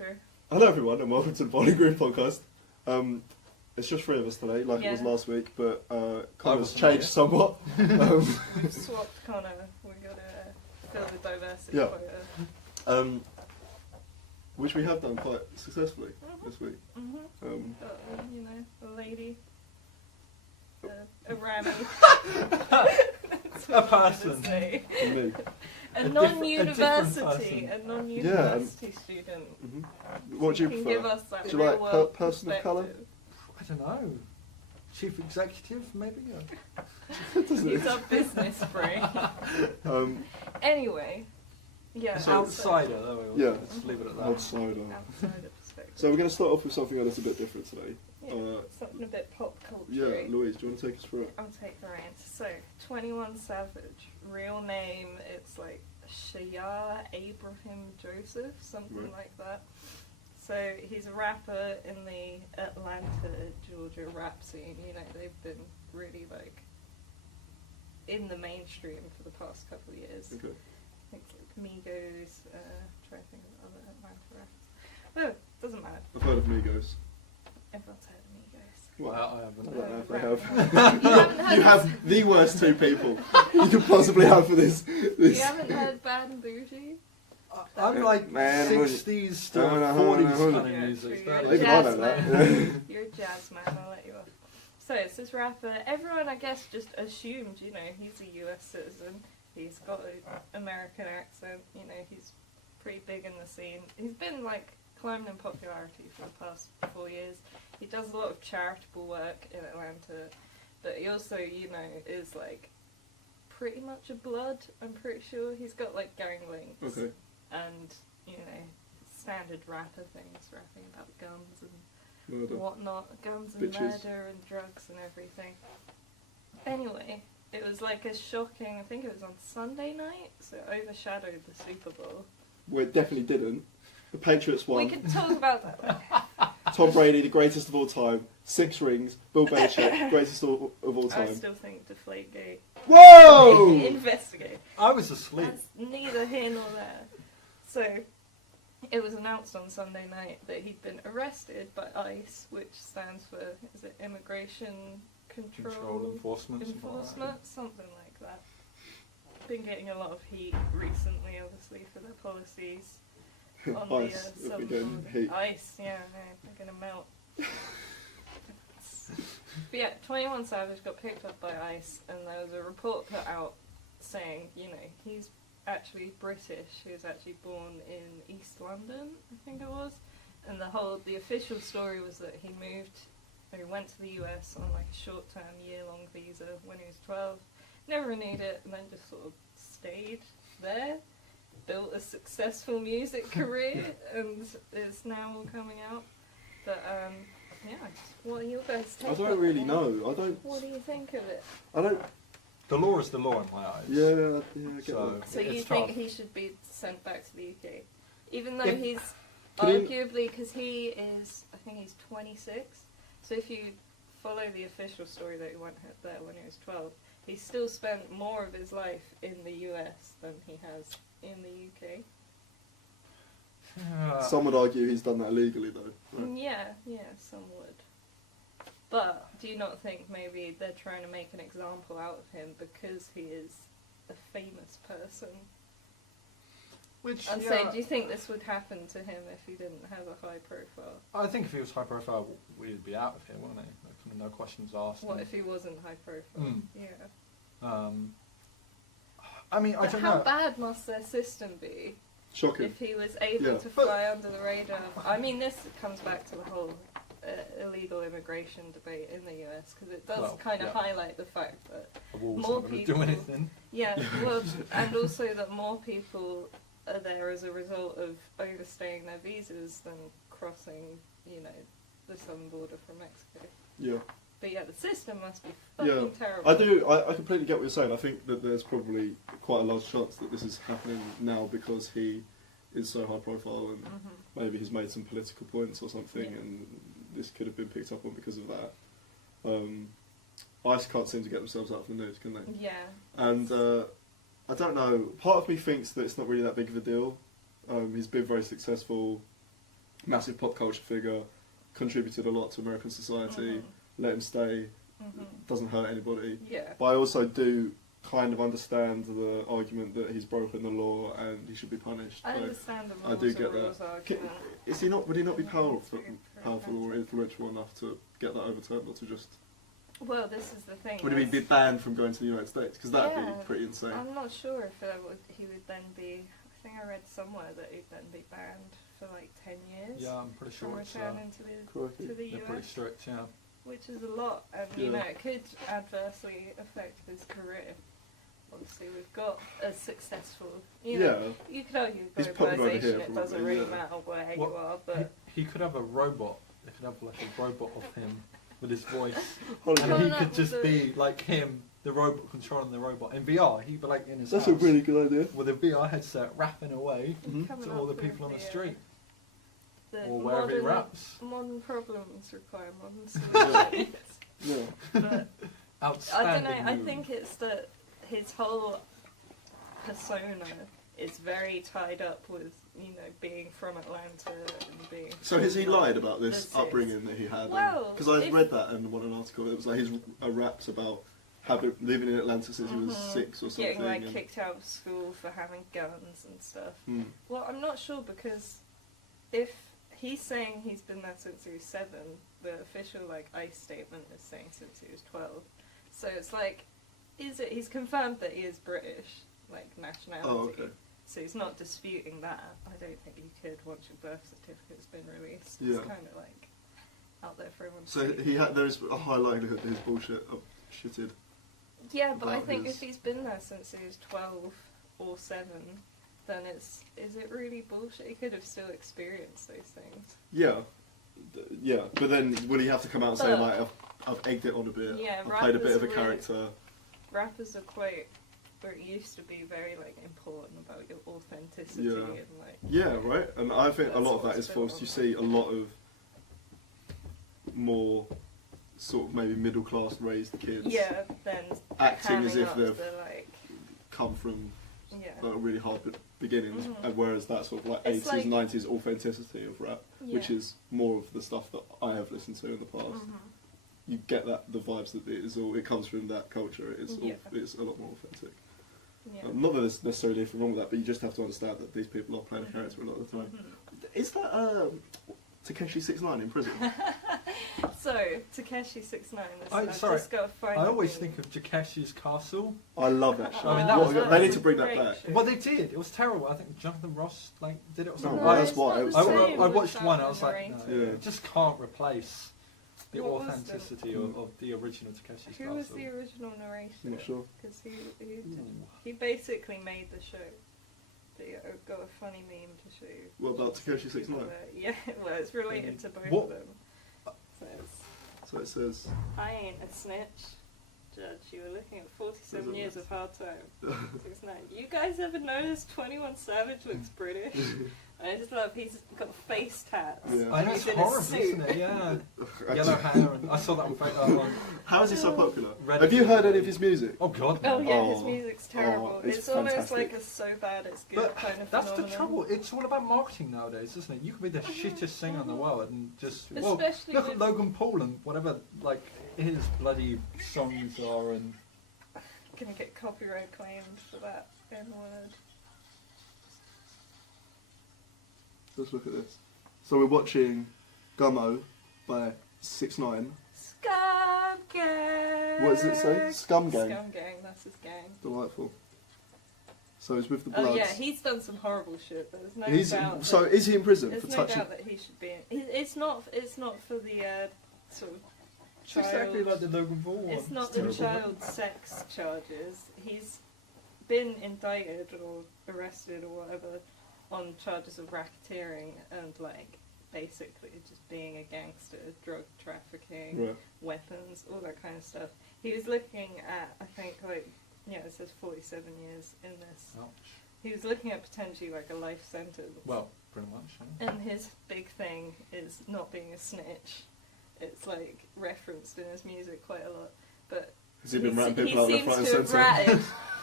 intro. Hello everyone and welcome to the Bowling Green podcast. It's just three of us today, like it was last week, but Connor's changed somewhat. We've swapped Connor. We've got to fill the diversity quota. Which we have done quite successfully this week. But, you know, a lady, a Rami, a person, a non-university student. What do you prefer? Give us that do you like person of colour? I don't know. Chief executive, maybe. He's our business brain. Anyway, so outsider. Let's leave it at that. Outsider. Perspective. So we're going to start off with something a little bit different today. Something a bit pop culture. Yeah, Louise, do you want to take us through it? I'll take the reins. So, 21 Savage, real name, it's like Shaya Abraham Joseph, something like that. So, he's a rapper in the Atlanta, Georgia rap scene. You know, they've been really, like, in the mainstream for the past couple of years. Okay. I think like Migos, try to think of other Atlanta rappers. Oh, doesn't matter. I've heard of Migos. Everyone's heard of Migos. Well, I haven't. I don't know if they have. You have the worst two people you could possibly have for this. You haven't heard Bad and Bougie? I'm like 60s to 40s kind of music. You're Even I know that. You're a jazz man, I'll let you off. So it's this rapper, everyone I guess just assumed, you know, he's a US citizen, he's got an American accent, you know, he's pretty big in the scene. He's been like climbing in popularity for the past 4 years. He does a lot of charitable work in Atlanta, but he also, you know, is like pretty much a blood, I'm pretty sure. He's got like gang links and, you know, standard rapper things, rapping about guns and whatnot, guns and murder and drugs and everything. Anyway, it was like a shocking, I think it was on Sunday night, so it overshadowed the Super Bowl. Well, it definitely didn't. The Patriots won. We can talk about that. Tom Brady, the greatest of all time. 6 rings. Bill Belichick, greatest of all time. I still think Deflategate. Whoa! Investigate. I was asleep. That's neither here nor there. So, it was announced on Sunday night that he'd been arrested by ICE, which stands for, is it Immigration Control Enforcement, something like that. Been getting a lot of heat recently, obviously, for their policies. On ICE, the if we get heat. ICE, yeah, no, they're gonna melt. But yeah, 21 Savage got picked up by ICE, and there was a report put out saying, you know, he's actually British. He was actually born in East London, I think it was. And the official story was that he went to the US on like a short-term, year-long visa when he was 12, never renewed it, and then just sort of stayed there. Built a successful music career and is now all coming out. But what are your guys' take? I don't really know. What do you think of it? The law is the law in my eyes. Yeah, I get that. So you think he should be sent back to the UK, even though he's arguably, because he is, I think he's 26. So if you follow the official story that he went there when he was 12, he still spent more of his life in the US than he has in the UK. Some would argue he's done that illegally, though. Right? Yeah, some would. But do you not think maybe they're trying to make an example out of him because he is a famous person? Do you think this would happen to him if he didn't have a high profile? I think if he was high profile, we'd be out of here, wouldn't he? No questions asked. What if he wasn't high profile? Yeah. I mean, I don't know. How bad must their system be? Shocking. If he was able to fly under the radar. I mean, this comes back to the whole illegal immigration debate in the US, because it does kind of highlight the fact that more people do anything. Yeah, well, and also that more people are there as a result of overstaying their visas than crossing, you know, the southern border from Mexico. Yeah. But yeah, the system must be fucking terrible. I completely get what you're saying. I think that there's probably quite a large chance that this is happening now because he is so high profile and maybe he's made some political points or something and this could have been picked up on because of that. ICE can't seem to get themselves out of the news, can they? Yeah. And I don't know, part of me thinks that it's not really that big of a deal. He's been very successful. massive pop culture figure, contributed a lot to American society, let him stay, doesn't hurt anybody. Yeah. But I also do kind of understand the argument that he's broken the law and he should be punished. I So understand the I rules do get rules that. argument. Is he not? Would he not be powerful or influential enough to get that overturned, or to just? Well, this is the thing. Would he be banned from going to the United States? Because that'd Yeah, be pretty insane. I'm not sure if he would then be. I think I read somewhere that he'd then be banned for like 10 years. Yeah, I'm pretty from sure it's returning to the they're pretty US, strict. Yeah. which is a lot, and you know it could adversely affect his career. Obviously, we've got a successful. You know, you could argue He's popular over here, globalisation. It doesn't probably, really matter where you Well, are, but He could have a robot. They could have like a robot of him with his voice, Hologram. and Well, he that could was just a- be like him, the robot controlling the robot in VR. He'd be like in his That's house a really good idea. with a VR headset, rapping away coming to all the up people on with the street the or wherever he modern- raps. Modern problems require modern solutions. Yeah. But I Outstanding. don't know. I move. think it's that his whole persona is very tied up with being from Atlanta and being. So has he lied about this This is- upbringing that he had? Well, Because I if- read that in an article. It was like his raps about living in Atlanta since he was 6 or something. Getting like and- kicked out of school for having guns and stuff. Hmm. Well, I'm not sure because if he's saying he's been there since he was 7, the official ICE statement is saying since he was 12. So it's like, he's confirmed that he is British, nationality. Oh, okay. So he's not disputing that. I don't think you could once your birth certificate's been released. Yeah. It's kind of out there for everyone to So see. there's a high likelihood that his bullshit shitted. Yeah, but I about think his- if he's been there since he was 12 or 7, then is it really bullshit? He could have still experienced those things. Yeah. Yeah, but then will he have to come out and say, But- I've egged it on a bit, Yeah, I've played a bit of a rappers really- character. Rappers are quite, or it used to be very important about your authenticity Yeah. and Yeah, right? And I think a That's lot of what that it's is built false. on. You see a lot of more sort of maybe middle class raised kids yeah, then acting as having if up they've the, come from yeah. really hard beginnings, Mhm. and whereas that sort of It's 80s, 90s authenticity of rap, which Yeah. is more of the stuff that I have listened to in the past. Mhm. You get the vibes that it comes from that culture. It's Yeah. it's a lot more authentic. Yeah. Not that there's necessarily anything wrong with that, but you just have to understand that these people are playing a character a lot of the time. Mhm. Is that Takeshi 69 in prison? So, Takeshi 69, I've sorry, just got to find I always the- think of Takeshi's Castle. I love that show. I mean, that was- they need to bring that great back. show. Well, they did. It was terrible. I think Jonathan Ross did it or No, something. well, that's it's why not it was the terrible. same I with watched that one. I was like, no, narrator. Yeah. it just can't replace the What was the- authenticity of the original Takeshi's Who Castle. was the original narrator? I'm not sure. Because he basically made the show. I've got a funny meme to show you. What about Takeshi 69? Yeah, well, it's related to both What? of them. So it's, So it says. I ain't a snitch. Judge, you were looking at 47 years of hard time. 69. You guys ever noticed 21 Savage looks British? I just love he's got face tats. Yeah. I know, He's it's in a horrible, suit. isn't it? Yeah. Yellow hair, and I saw that on How is he so popular? Reddit. Have you heard any of his music? Oh God. Oh no. yeah, his Oh. music's terrible. Oh, it's it's almost fantastic. like a so bad it's good But kind of that's the phenomenon. trouble. It's all about marketing nowadays, isn't it? You can be the shittest singer in the world and just Especially look with- at Logan Paul and whatever his bloody songs are and Gonna get copyright claimed for that N-word. Let's look at this. So we're watching Gummo by 6ix9ine. Scum Gang! What does it say? Scum Gang. Scum Gang, that's his gang. Delightful. So he's with the Bloods. Oh yeah, he's done some horrible shit. There's no He's doubt. so that, is he in prison there's for no touching? doubt that he should be in. It's not for the sort of it's child. exactly like the Logan Paul one. It's not the terrible. child sex charges. He's been indicted or arrested or whatever on charges of racketeering and basically just being a gangster, drug trafficking, Right. weapons, all that kind of stuff. He was looking at, I think, it says 47 years in this. Ouch. He was looking at potentially a life sentence. Well, pretty much. Yeah. And his big thing is not being a snitch. It's referenced in his music quite a lot. But Has he been ratting he people out seems left, right, to and have centre?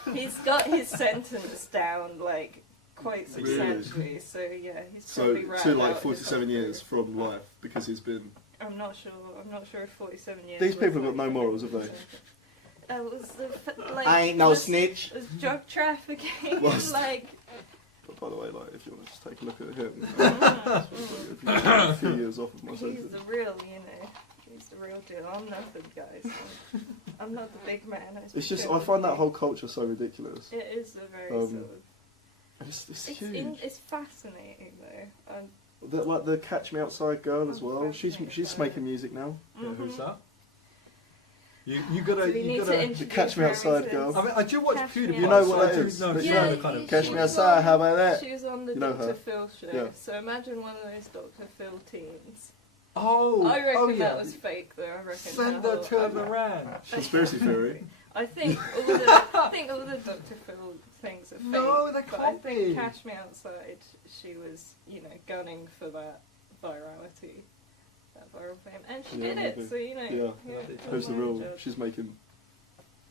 ratted. He's got his sentence down quite Really? substantially. So yeah, he's So probably to ratted like out 47 his years from life because he's been. I'm not sure. I'm not sure if 47 years. These was people have got like no morals, have they? It was like. I ain't no was- snitch. It was drug trafficking, Was- like. But by the way, like if you want to just take a look at him, Mm. a few years off of my He's sentence. the real, he's the real deal. I'm nothing, guys. I'm not the big man. It's just I find that whole culture so ridiculous. It is a very Um, sort of. It's huge. It's fascinating though. Like the Catch Me Outside girl as I'm well. She's fascinated making music now. Yeah, who's Mhm. that? You gotta, Do we you need to gotta. introduce Catch Me Outside Ramses? girl. I mean, I do watch Catch Me PewDiePie. Outside. You know what so I that do is? know But some you know of the the kind of. Catch she Me was Outside, on- how about that? She was on the You know Dr. her? Phil show. Yeah. So imagine one of those Dr. Phil teens. Oh, I reckon oh yeah. that was fake though. I reckon. Send the her whole- to the ranch. Conspiracy theory. I think all the Dr. Phil things are fake. No, they but I can't think be. Catch Me Outside, she was, gunning for that virality, that viral fame, and she Yeah, did it. maybe. So Yeah. yeah, Who's the I'm real? not judged. She's making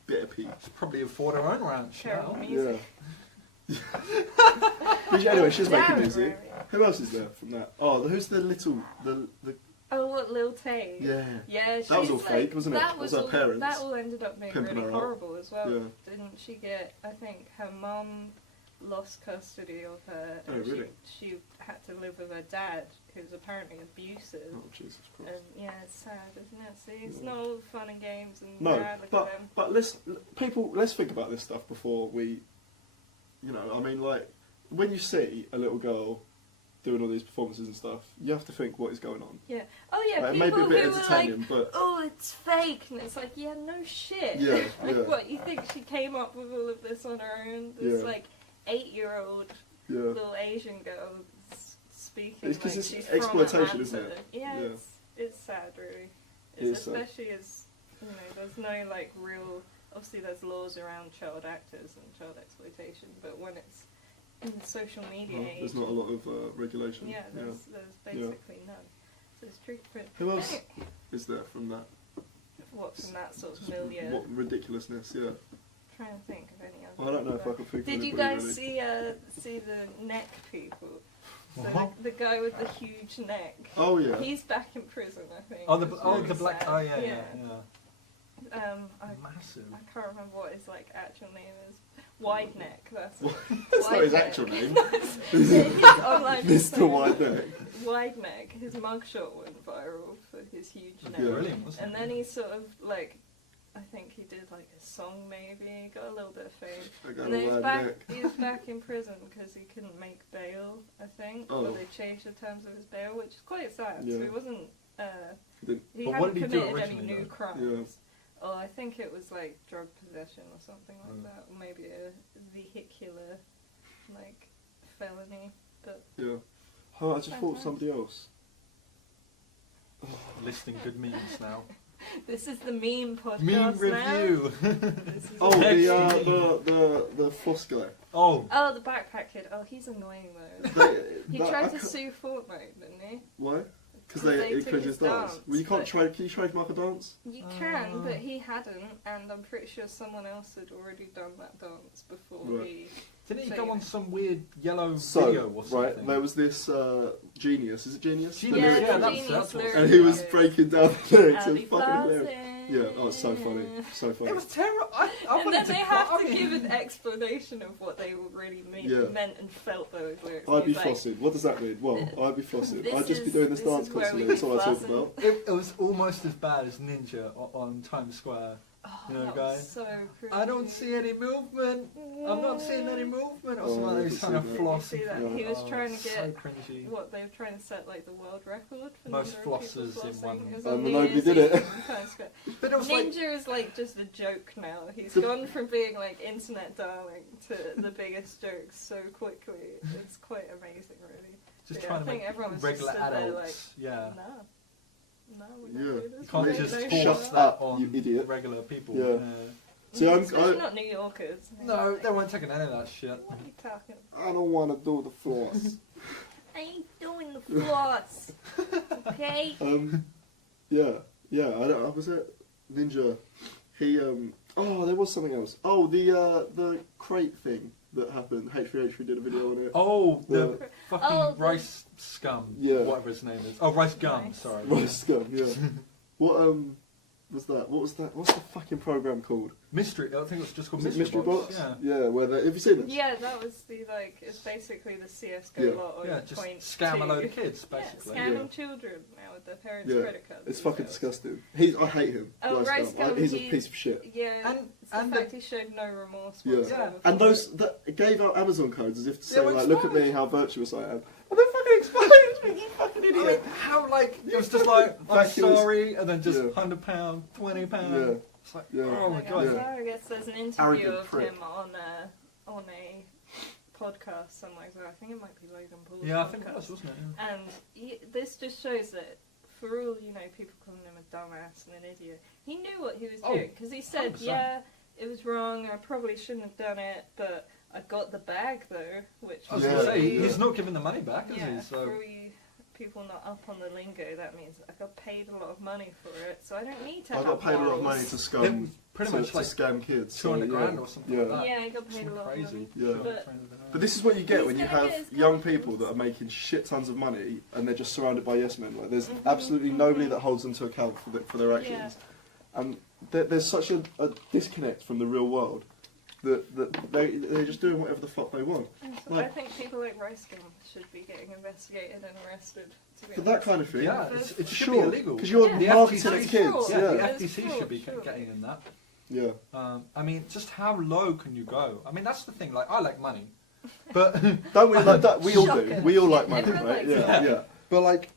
bitter peas. She's probably afford her own ranch Terrible now. music. Anyway, she's making Damn, music. Jeremey. Who else is there from that? Oh, who's the little the Oh, what, Lil Tay? yeah. Yeah, That was she's all like, fake, wasn't it? That It was was her all, parents That all ended up being pimping really her out. horrible as well. Yeah. Didn't she get? I think her mum lost custody of her. Oh, and really? She had to live with her dad, who was apparently abusive. Oh Jesus Christ. And yeah, it's sad, isn't it? See, it's Yeah. not all fun and games and No, look at them. but let's think about this stuff before we, I mean, like when you see a little girl doing all these performances and stuff, you have to think what is going on. Yeah. Oh yeah, Like, it people may be a bit who were entertaining, like, but "Oh, it's fake," and it's like, yeah, no shit. Yeah, like, yeah. what, you think she came up with all of this on her own? This Yeah. like 8-year-old yeah, little Asian girl speaking It's 'cause like it's she's exploitation, from isn't Atlanta. it? Yeah, Yeah. it's sad, really. It is sad. Especially as there's no like real. Obviously, there's laws around child actors and child exploitation, but when it's in the social media age, there's not a lot of regulation. yeah, there's basically none. So it's tricky. Who else is there from that? What from that sort of Just milieu? What ridiculousness? Yeah. Trying to think of any other. Well, I don't know if I can think of Did you anybody guys really. see the neck people? So What? the guy with the huge neck. Oh yeah. He's back in prison, I think. Oh, It's the really black. sad. Oh yeah, yeah. Massive. I can't remember what his actual name is. Wide neck. That's it. That's not his Wide actual neck. name. His online Mr. persona. Wide Neck. Wide neck. His mugshot went viral for his huge neck. Yeah. Brilliant, wasn't And it? then he sort of I think he did a song maybe, got a little bit of fame. I got And then a he's wide back. neck. He was back in prison because he couldn't make bail. I think, Oh. or they changed the terms of his bail, which is quite sad. Yeah. So he wasn't. Didn't- He But hadn't what did he do committed any originally, new though? crimes. Oh, I think it was drug possession or something like Mm. that, or maybe a vehicular felony. But Yeah. Oh, I just thought of somebody else. Listing good memes now. this is the meme podcast Meme now. review. This is Oh, the floss guy. Oh, Oh, the backpack kid. Oh, he's annoying though. He tried to sue Fortnite, didn't he? Why? Because They they took infringe his his dance. dance, Well, you can't but- trade. Can you trademark a dance? You can, but he hadn't, and I'm pretty sure someone else had already done that dance before Right. he. didn't he So go you- on some weird yellow So, video or something? right, there was this Genius. Is it Genius? Genius, The Yeah, lyric the that's- video. genius that's what- lyric And he was videos. breaking down the lyrics. I'll It be was fucking hilarious. flossing. Yeah, oh, it's so funny. So funny. It was terrible. I And wanted then to they cry. have to give an explanation of what they really Yeah. meant and felt those lyrics. I'd be He's like, flossing. What does that mean? Well, I'd be flossing. This I'd just be is- doing this this dance is where constantly. we That's all I talk flossing. about. It was almost as bad as Ninja on Times Square. Oh, You know, that guy? was so cringy. I don't see any movement. I'm not seeing any movement. Or Oh, something like I that. He was can trying to see that. floss. Did you see that? Yeah. He was Oh, trying to so get cringy. what they were trying to set the world record for Most number of people flossers in flossing. one- It was And on New nobody Year's did Eve it. in Times Square. But it was like Ninja is just a joke now. He's The- gone from being internet darling to the biggest jokes so quickly. It's quite amazing, really. just Yeah, trying I to think make everyone was regular just stood there adults. Yeah. No, we're Yeah. not doing You this. can't No, just no, Shut force shut that up, on you idiot. regular people. Yeah. See, Especially I- not New Yorkers. No, they weren't taking any of that shit. What are you talking? I don't want to do the floss. I ain't doing the floss. Okay. Yeah. I don't. Was it Ninja? He. Oh, there was something else. Oh, the crate thing. that happened. H3H3 did a video on it. Oh, the fucking Oh, the- rice scum. Yeah. Whatever his name is. Oh, RiceGum. Rice. Sorry. RiceGum, yeah. What was that? What was that? What's the fucking program called? Mystery. I think it was just called Was it Mystery Mystery Box? Yeah. Yeah. Where have you seen this? Yeah, that was the it's basically the CS:GO Yeah. lot on Yeah, just point scam two. a load of kids, basically. Yeah, scam Yeah. on children now with their parents' Yeah. credit cards. It's fucking details. disgusting. I hate him. Oh, RiceGum, He's a he- piece of shit. Yeah, And- it's the and fact he showed no remorse Yeah. whatsoever. And for those it. that gave out Amazon codes as if to say, well, like, look at me, exposed. how virtuous I am. And then fucking exposed me, you fucking I idiot. mean, how like it was just like I'm Vacuous. sorry, and then just Yeah. £100, £20. Yeah. It's like Yeah. oh my Like, god. Yeah. I guess there's an interview Arrogant of prick. him on a podcast somewhere. So I think it might be Logan Paul's Yeah, I podcast. think it was, wasn't it? Yeah. And this just shows that, for all people calling him a dumbass and an idiot, he knew what he was Oh, doing because he said, 100%. "Yeah, it was wrong. I probably shouldn't have done it, but I got the bag though," which I was Yeah, gonna say really- he's not giving the money back, is yeah, he? So for you people not up on the lingo, that means I got paid a lot of money for it, so I don't need to. I have got paid a lot of money morals. to it scam, was pretty to, much like scam kids. so, 200 yeah. grand or something Yeah. like that. Yeah, I got paid a lot of Crazy. money. Yeah. But this is what you get He's when you gonna have get his young confidence. people that are making shit tons of money and they're just surrounded by yes men. Like there's Mhm, absolutely mhm. nobody that holds them to account for their actions, Yeah. and there's such a disconnect from the real world that they're just doing whatever the fuck they want. And so Like- I think people like RiceGum should be getting investigated and arrested. To be For that honest. kind of thing, Yeah, it should sure, be illegal. because you're Yeah. The marketing FTC at kids. fraud. Yeah, Yeah, the It's FTC fraud, should be surely. getting in that. yeah. I mean, just how low can you go? I mean, that's the thing. Like, I like money, but Don't we like that? We all do. Shocker. We all like money, Everyone right? likes Yeah, money. yeah. but like,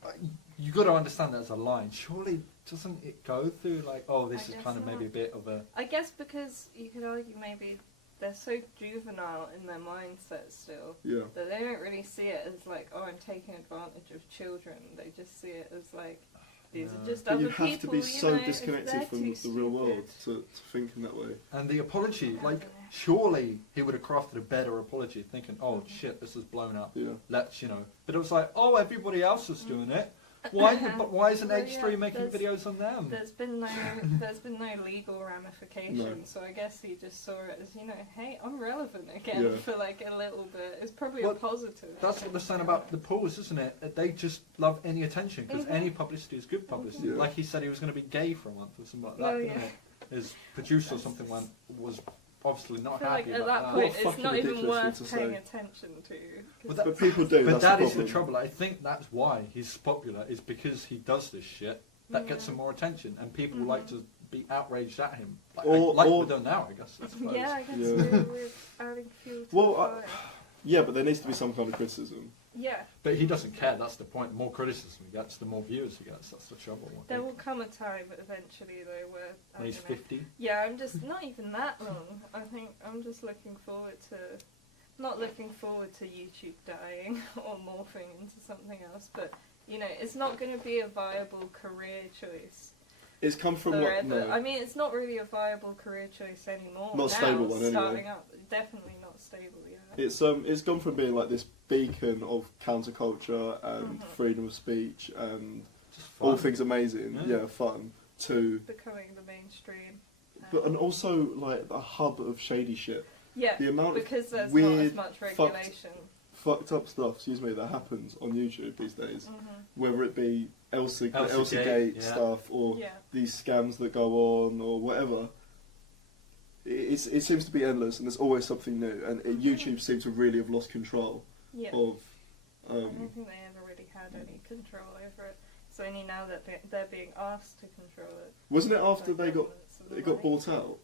you got to understand there's a line. Surely, doesn't it go through like, oh, this I is guess kind of maybe a not. bit of a I guess because you could argue maybe they're so juvenile in their mindset still Yeah. that they don't really see it as like, oh, I'm taking advantage of children. They just see it as like, these No. are just But other you have people. to be you so know, if disconnected they're from too the real world stupid- to think in that way. and the apology. I Like, don't know. surely he would have crafted a better apology, thinking, oh shit, this is blown up. Yeah. Let's But it was like, oh, everybody else is doing it. Why? But why isn't Well, H3 yeah, making there's- videos on them? There's been no legal ramification, No. so I guess he just saw it as, hey, I'm relevant again Yeah. for like a little bit. It's probably Well, a positive. That's what they're saying about the Pauls, isn't it? That they just love any attention because Mhm. any publicity is good publicity. Yeah. Like he said, he was going to be gay for a month or something like that. Oh, didn't yeah. it? His producer or something was obviously I not feel like happy at about that that. point, What a it's fucking not even ridiculous thing worth to paying say. attention to. 'cause But But people do. But that's that the is the problem. trouble. I think that's why he's popular. Is because he does this shit that gets him more attention, and people like to be outraged at him, like, Or- like or- we're doing now, I guess. I suppose. yeah, I guess Yeah. we're adding fuel to Well, the fire. Yeah, but there needs to be some kind of criticism. Yeah, But he doesn't care. That's the point. The more criticism he gets, the more viewers he gets. That's the trouble. I there think. will come a time eventually though where When he's 50. Yeah, I'm just not even that long. I think I'm just looking forward to, not looking forward to YouTube dying or morphing into something else, but it's not going to be a viable career choice It's come from what? forever. No. I mean, it's not really a viable career choice anymore. Not now, stable one, anyway. starting up, definitely not stable. Yeah. It's gone from being like this beacon of counterculture and Mhm. freedom of speech and Just fun. all things amazing, Yeah. fun, to Becoming the mainstream. and also like a hub of shady shit. Yeah, The amount of because there's not weird, as much fucked- regulation. fucked up stuff, that happens on YouTube these days. Mhm. Whether it be Elsa Gate, Gate yeah. stuff or Yeah. these scams that go on or whatever. It seems to be endless and there's always something new. And YouTube seems to really have lost control Yeah. of. I don't think they ever really had any control over it. It's only now that they're being asked to control it. Wasn't it after by they got governments and it got money. bought out?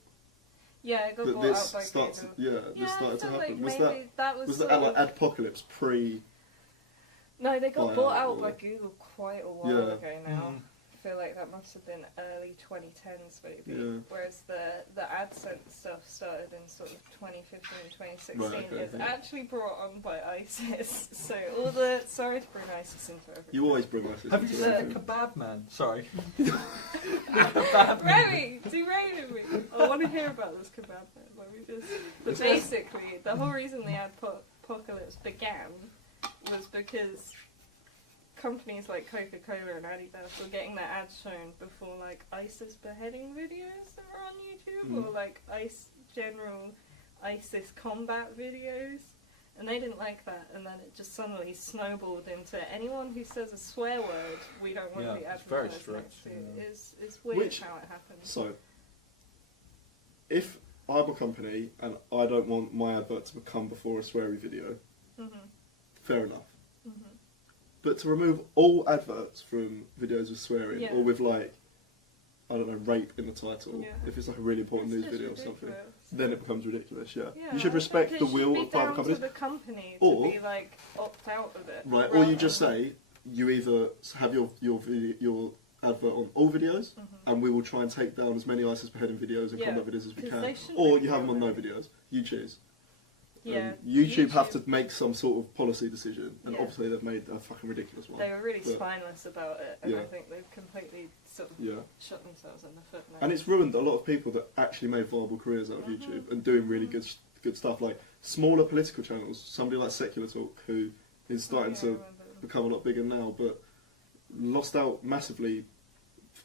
Yeah, it got That bought this out by starts, Google. yeah, Yeah, this I started to felt happen. like Was maybe that was was sort that of- like Adpocalypse pre? No, they got Buyout bought out or- by Google quite a while Yeah. ago now. Mhm. I feel like that must have been early 2010s maybe. Yeah. Whereas the AdSense stuff started in sort of 2015, 2016. Right, okay, It's yeah. actually brought on by ISIS. So all the sorry to bring ISIS into everything. You always bring ISIS. Have you into seen everything. the Kebab Man? Sorry. Remy, derailing me. I want to hear about this kebab man. Let me just. But basically, the whole reason the apocalypse began was because companies like Coca-Cola and Adidas were getting their ads shown before like ISIS beheading videos that were on YouTube, or like general ISIS combat videos, and they didn't like that, and then it just suddenly snowballed into anyone who says a swear word, we don't want to be it's very advertised strict. next to. Yeah. It's weird Which- how it happens. So, if I'm a company and I don't want my advert to come before a sweary video, fair enough. But to remove all adverts from videos with swearing Yeah. or with like, I don't know, rape in the title, Yeah. if it's like a really important It's news just video or something, ridiculous. then it becomes ridiculous. Yeah, Yeah, you should I respect think the it will should of be private down companies, to the company to Or- be like opt out of it, right? Or rather you just than- say you either have your advert on all videos, and we will try and take down as many ISIS beheading videos and Yeah, combat videos as we 'cause can, they shouldn't or really you have them on no do that. videos. You choose. Yeah, YouTube have to make some sort of policy decision, and Yeah. obviously they've made a fucking ridiculous one. They were really But- spineless about it, and Yeah. I think they've completely sort of Yeah. shot themselves in the foot now. And it's ruined a lot of people that actually made viable careers out of YouTube and doing really good stuff, like smaller political channels. Somebody like Secular Talk, who is starting Yeah, I to remember them. become a lot bigger now, but lost out massively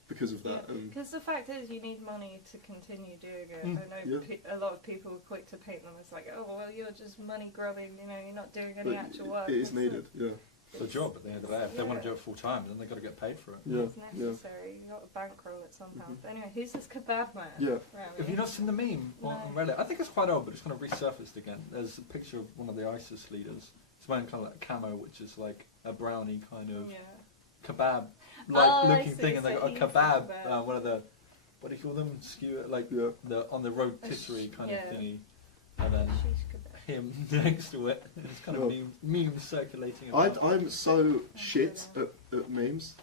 because of that. And Because the fact is, you need money to continue doing it. Mm. I know Yeah. a lot of people are quick to paint them as like, oh, well, you're just money grubbing, you know, you're not doing any but actual work. it is It's needed. Yeah, It's a job at the end of the day. If they want to do it full time, then they've got to get paid for it. yeah, It's yeah. necessary. You've got to bankroll it somehow. But anyway, who's this kebab man? Yeah. Rami? Have you not seen the meme on No. Reddit? I think it's quite old, but it's kind of resurfaced again. There's a picture of one of the ISIS leaders. He's wearing kind of like a camo, which is like a brownie kind of Yeah. kebab Oh, like I looking see, thing, and they so got a he's kebab. the kebab. One of the, what do you call them? Skewer, like Yeah. the on the rotisserie kind of thingy, and then Sheesh kebab. him next to it. It's kind of Oh. memes circulating. About. I'm so shit at memes.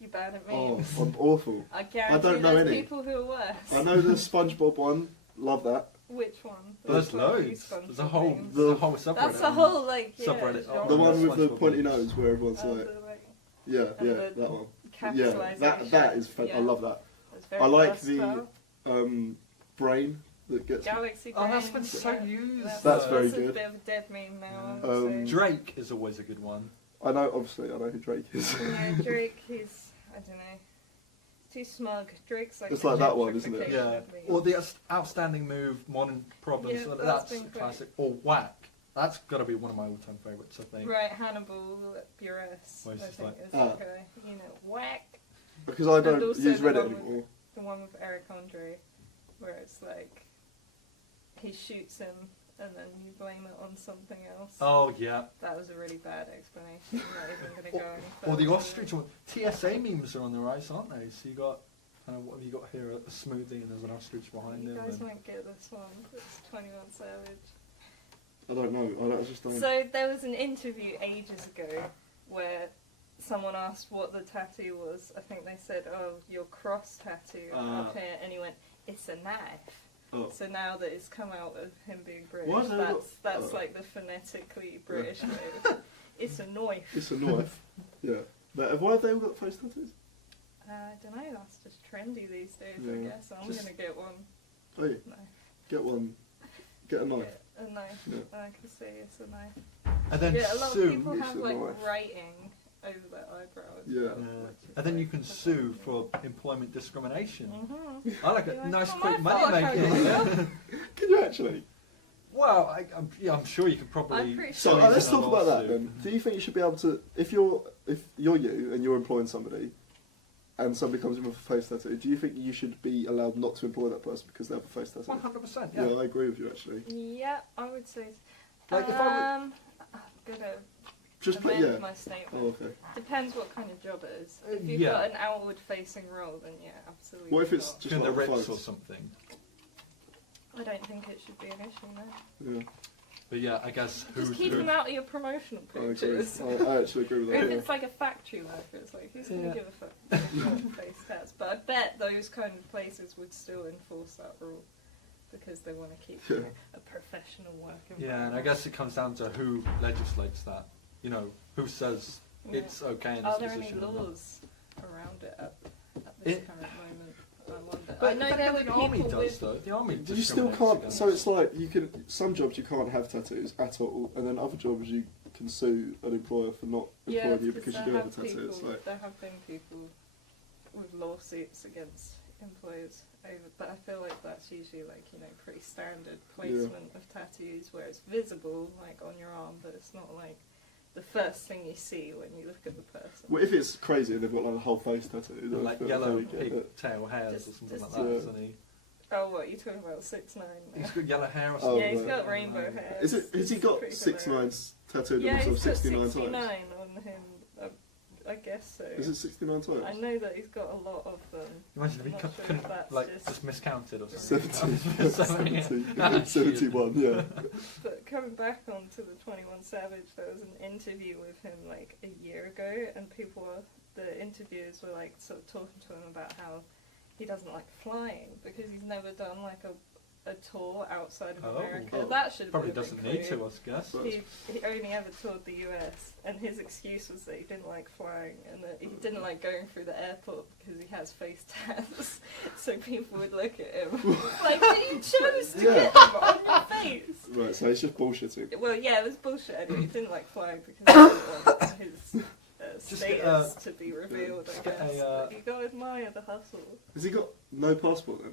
You bad at Oh, memes. I'm awful. I guarantee don't know there's any. people who are worse. I know the SpongeBob one. Love that. Which one? There's Which one do you loads. sponsor There's a whole, memes? there's a whole subreddit. That's the whole like subreddit. genre. The one with the SpongeBob pointy memes. nose, where everyone's Oh, like, the, like yeah, and yeah, the that one. Yeah, capitalisation. that is. I Yeah. love that. It's very I like versatile. the brain that gets. Galaxy Oh, that's Brain, been so yeah. used. That's very a good. bit of a dead meme now. Yeah. I would say. Drake is always a good one. I know, obviously, I know who Drake is. Yeah, Drake, he's, I don't know, too smug. Drake's like It's the like that one, isn't it? gentrification Yeah. of memes. Or the outstanding move, modern problems. Yeah, that's that's a been great. classic. Or whack. That's got to be one of my all-time favourites, I think. Right, Hannibal Buress, Where's I this think like- is the guy. You know, whack. Because I And don't also use the Reddit one with- anymore. The one with Eric Andre, where it's like, he shoots him and then you blame it on something else. Oh, yeah. That was a really bad explanation. I'm not even going to go any further. Or the ostrich one. TSA memes are on the rise, aren't they? So you got, kind of, what have you got here? A smoothie and there's an ostrich behind You him. guys and- won't get this one. It's 21 Savage. I don't know. I just don't. So there was an interview ages ago where someone asked what the tattoo was. I think they said, "Oh, your cross tattoo up here," and he went, "It's a knife." Oh. So now that it's come out of him being British, Why has they got- that's oh. like the phonetically British way. It's a knife. It's a knife. Yeah. But why have they all got face tattoos? I don't know. That's just trendy these days. I Yeah. guess I'm Just- gonna get one. Hey, Knife. get one. Get a knife. Get a knife. Yeah. I can see it's a knife. And then Yeah, a lot of sue. people It's have a like knife. writing over their eyebrows. Yeah. which is And then you like- can sue for employment discrimination. Mhm. I like You're a like, nice "Oh, quick my fault, money I can't making. Can you actually? Well, I'm sure you could probably. I'm pretty So sure. sue let's in a talk about that lawsuit. then. Do you think you should be able to, if you're you and you're employing somebody, and somebody comes in with a face tattoo, do you think you should be allowed not to employ that person because they have a face tattoo? 100%. Yeah, Yeah. I agree with you actually. Yeah, I would say. Like, if I I'm gonna Just put amend yeah. my statement. Oh, okay. Depends what kind of job it is. If you've Yeah. got an outward-facing role, then yeah, absolutely. What if it's not. just In the like Ritz phones? or something. I don't think it should be an issue, no. Yeah, But yeah, I guess who's Just keep who. them out of your promotional I agree. pictures. I actually agree with Or that. if Yeah. it's like a factory worker, it's like, who's going Yeah. to give a fuck about face tats? But I bet those kind of places would still enforce that rule because they want to keep Yeah. a professional work environment. Yeah, and I guess it comes down to who legislates that. You know, who says Yeah. it's okay in this Are there any position. or not. laws around it at this It- current moment? I wonder. But I know there were the army people does with... though. The army. You still discriminates can't. against- So it's like you can. Some jobs you can't have tattoos at all, and then other jobs you can sue an employer for not employing you because you do have a tattoo. It's like there have been people with lawsuits against employers over, but I feel like that's usually like, you know, pretty standard placement of tattoos where it's visible, like on your arm, but it's not like the first thing you see when you look at the person. Well, if it's crazy and they've got like a whole face tattoo, then like I yellow get it. pigtail hairs or something like that, isn't he? Oh, what, you talking about 6ix9ine? He's got yellow hair or Oh, something. Yeah, he's right. got rainbow hair. Has he got 6ix9ine tattooed Yeah, on himself he's got 69 69 times? on him. I guess so. Is it 69 times? I know that he's got a lot of them. Imagine if he I'm not sure couldn't, if that's like, just miscounted or something. 70, 71, yeah. But coming back onto the 21 Savage, there was an interview with him like a year ago, and the interviewers were like sort of talking to him about how he doesn't like flying because he's never done like a tour outside of America. Oh. That should Probably been a bit doesn't need cool. to, I guess. He only ever toured the US, and his excuse was that he didn't like flying and that he didn't like going through the airport because he has face tats. So people would look at him like, you chose to get them on your face. Right, so he's just bullshitting. Well, yeah, it was bullshit. Anyway. He didn't like flying because he didn't want his status to be revealed, I guess. But you gotta admire the hustle. Has he got no passport then?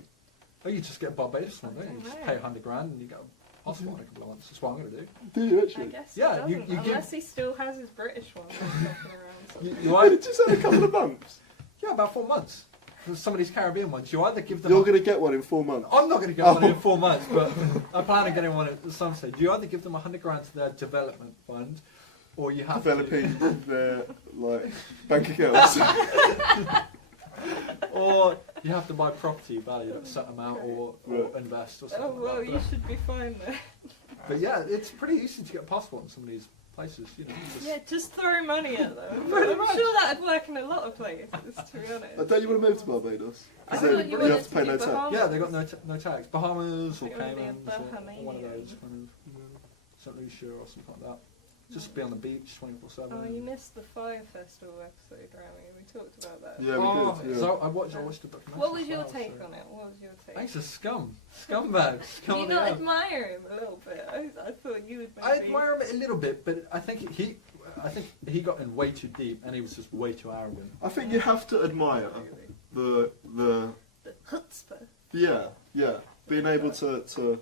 Oh, you just get a Barbados one, don't you? I You just don't pay know. 100 grand and you get a passport in a couple of months. That's what I'm going to do. Do you I actually? guess Yeah, he you doesn't, give- unless he still has his British one knocking around. You You either, just had a couple of months. yeah, about 4 months. For some of these Caribbean ones, you either give them... You're going to get one in 4 months. I'm not going to get one in 4 months, but I plan on getting one at some stage. You either give them 100 grand to their development fund, or you have Developing their like bank accounts. or you have to buy property valued at a certain amount, or invest or something Oh, well, like that. you should be fine there. But yeah, it's pretty easy to get a passport in some of these places. You know, just, Yeah, just throw money at them. Pretty I'm much. sure that'd work in a lot of places, to be honest. Don't you want to move to Barbados? I 'Cause thought then you you wanted have to pay do no tax. Bahamas. yeah, they got no tax. Bahamas or I think it would be a Caymans or one of Bahamian. those kind of St. Lucia or something like that. Just be on the beach 24/7. Oh, you missed the Fyre Festival episode, Jeremey. We talked about that. Yeah, we did. Yeah. So I watched the documentary. What was as your well, take so- on it? What was your take? Thanks to scumbag. Do you not admire him a little bit? I thought you would maybe... I admire him a little bit, but I think he got in way too deep, and he was just way too arrogant. I think you have to admire the The chutzpah. yeah being able to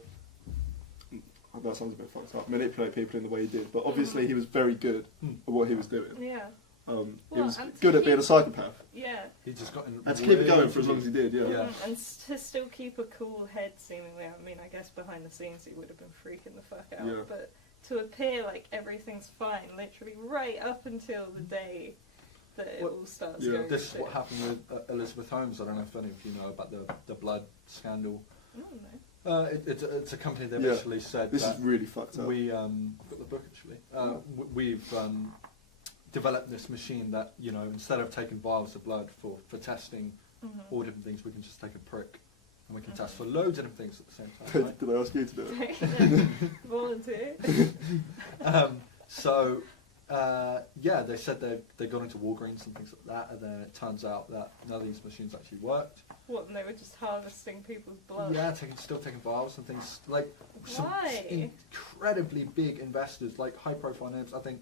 that sounds a bit fucked up, manipulate people in the way he did, but obviously he was very good at what he was doing. Yeah. He Well, was and to good at being a keep- psychopath, Yeah. He just got in. and to keep it way going too for as long as he deep. did. Yeah. Yeah. And to still keep a cool head, seemingly. I mean, I guess behind the scenes he would have been freaking the fuck out. Yeah. But to appear like everything's fine, literally right up until the day that it Well, all starts yeah. going This is to what happened with Elizabeth Holmes. I don't know if any of you know about the blood scandal. I don't know. It's a company that Yeah. actually said This that is really fucked up. I've got the book actually. We've developed this machine that, you know, instead of taking vials of blood for testing all different things, we can just take a prick and we can test for loads of different things at the same time. Right? Did I ask you to do it? Volunteer. So they said they'd gone into Walgreens and things like that, and then it turns out that none of these machines actually worked. What, and they were just harvesting people's blood? Yeah, still taking vials and things, like some Why? incredibly big investors, like high profile names. I think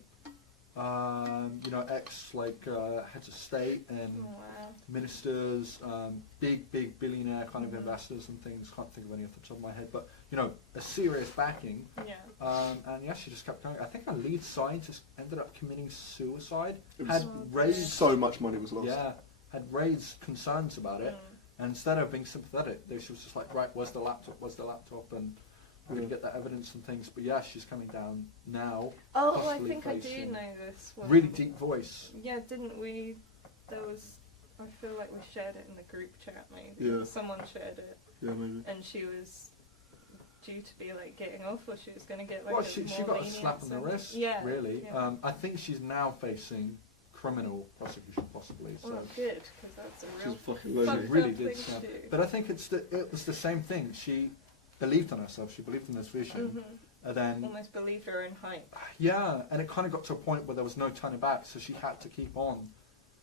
ex heads of state and Oh, wow. ministers, big billionaire kind of investors and things. Can't think of any off the top of my head, but you know, a serious backing. Yeah. And yeah, she just kept going. I think our lead scientist ended up committing suicide. It Had was raised so much money was lost. had raised concerns about it. And instead of being sympathetic, she was just like, right, where's the laptop, and we're going to get that evidence and things. But yeah, she's coming down now. Oh, I possibly think I do facing know this one. really deep voice. Yeah, didn't we? There was. I feel like we shared it in the group chat, maybe. Yeah. Someone shared it, Yeah, maybe. and she was due to be like getting off, or she was going to get like Well, a she more got a lenient slap on the sentence. wrist, Yeah. really. Yeah. I think she's now facing criminal prosecution, possibly. So Well, good, because that's a She's real fucking fucked loaded. she really up did thing snap. to do. But I think it was the same thing. She believed in herself. She believed in this vision. And then, Almost believed her own hype. yeah, and it kind of got to a point where there was no turning back, so she had to keep on.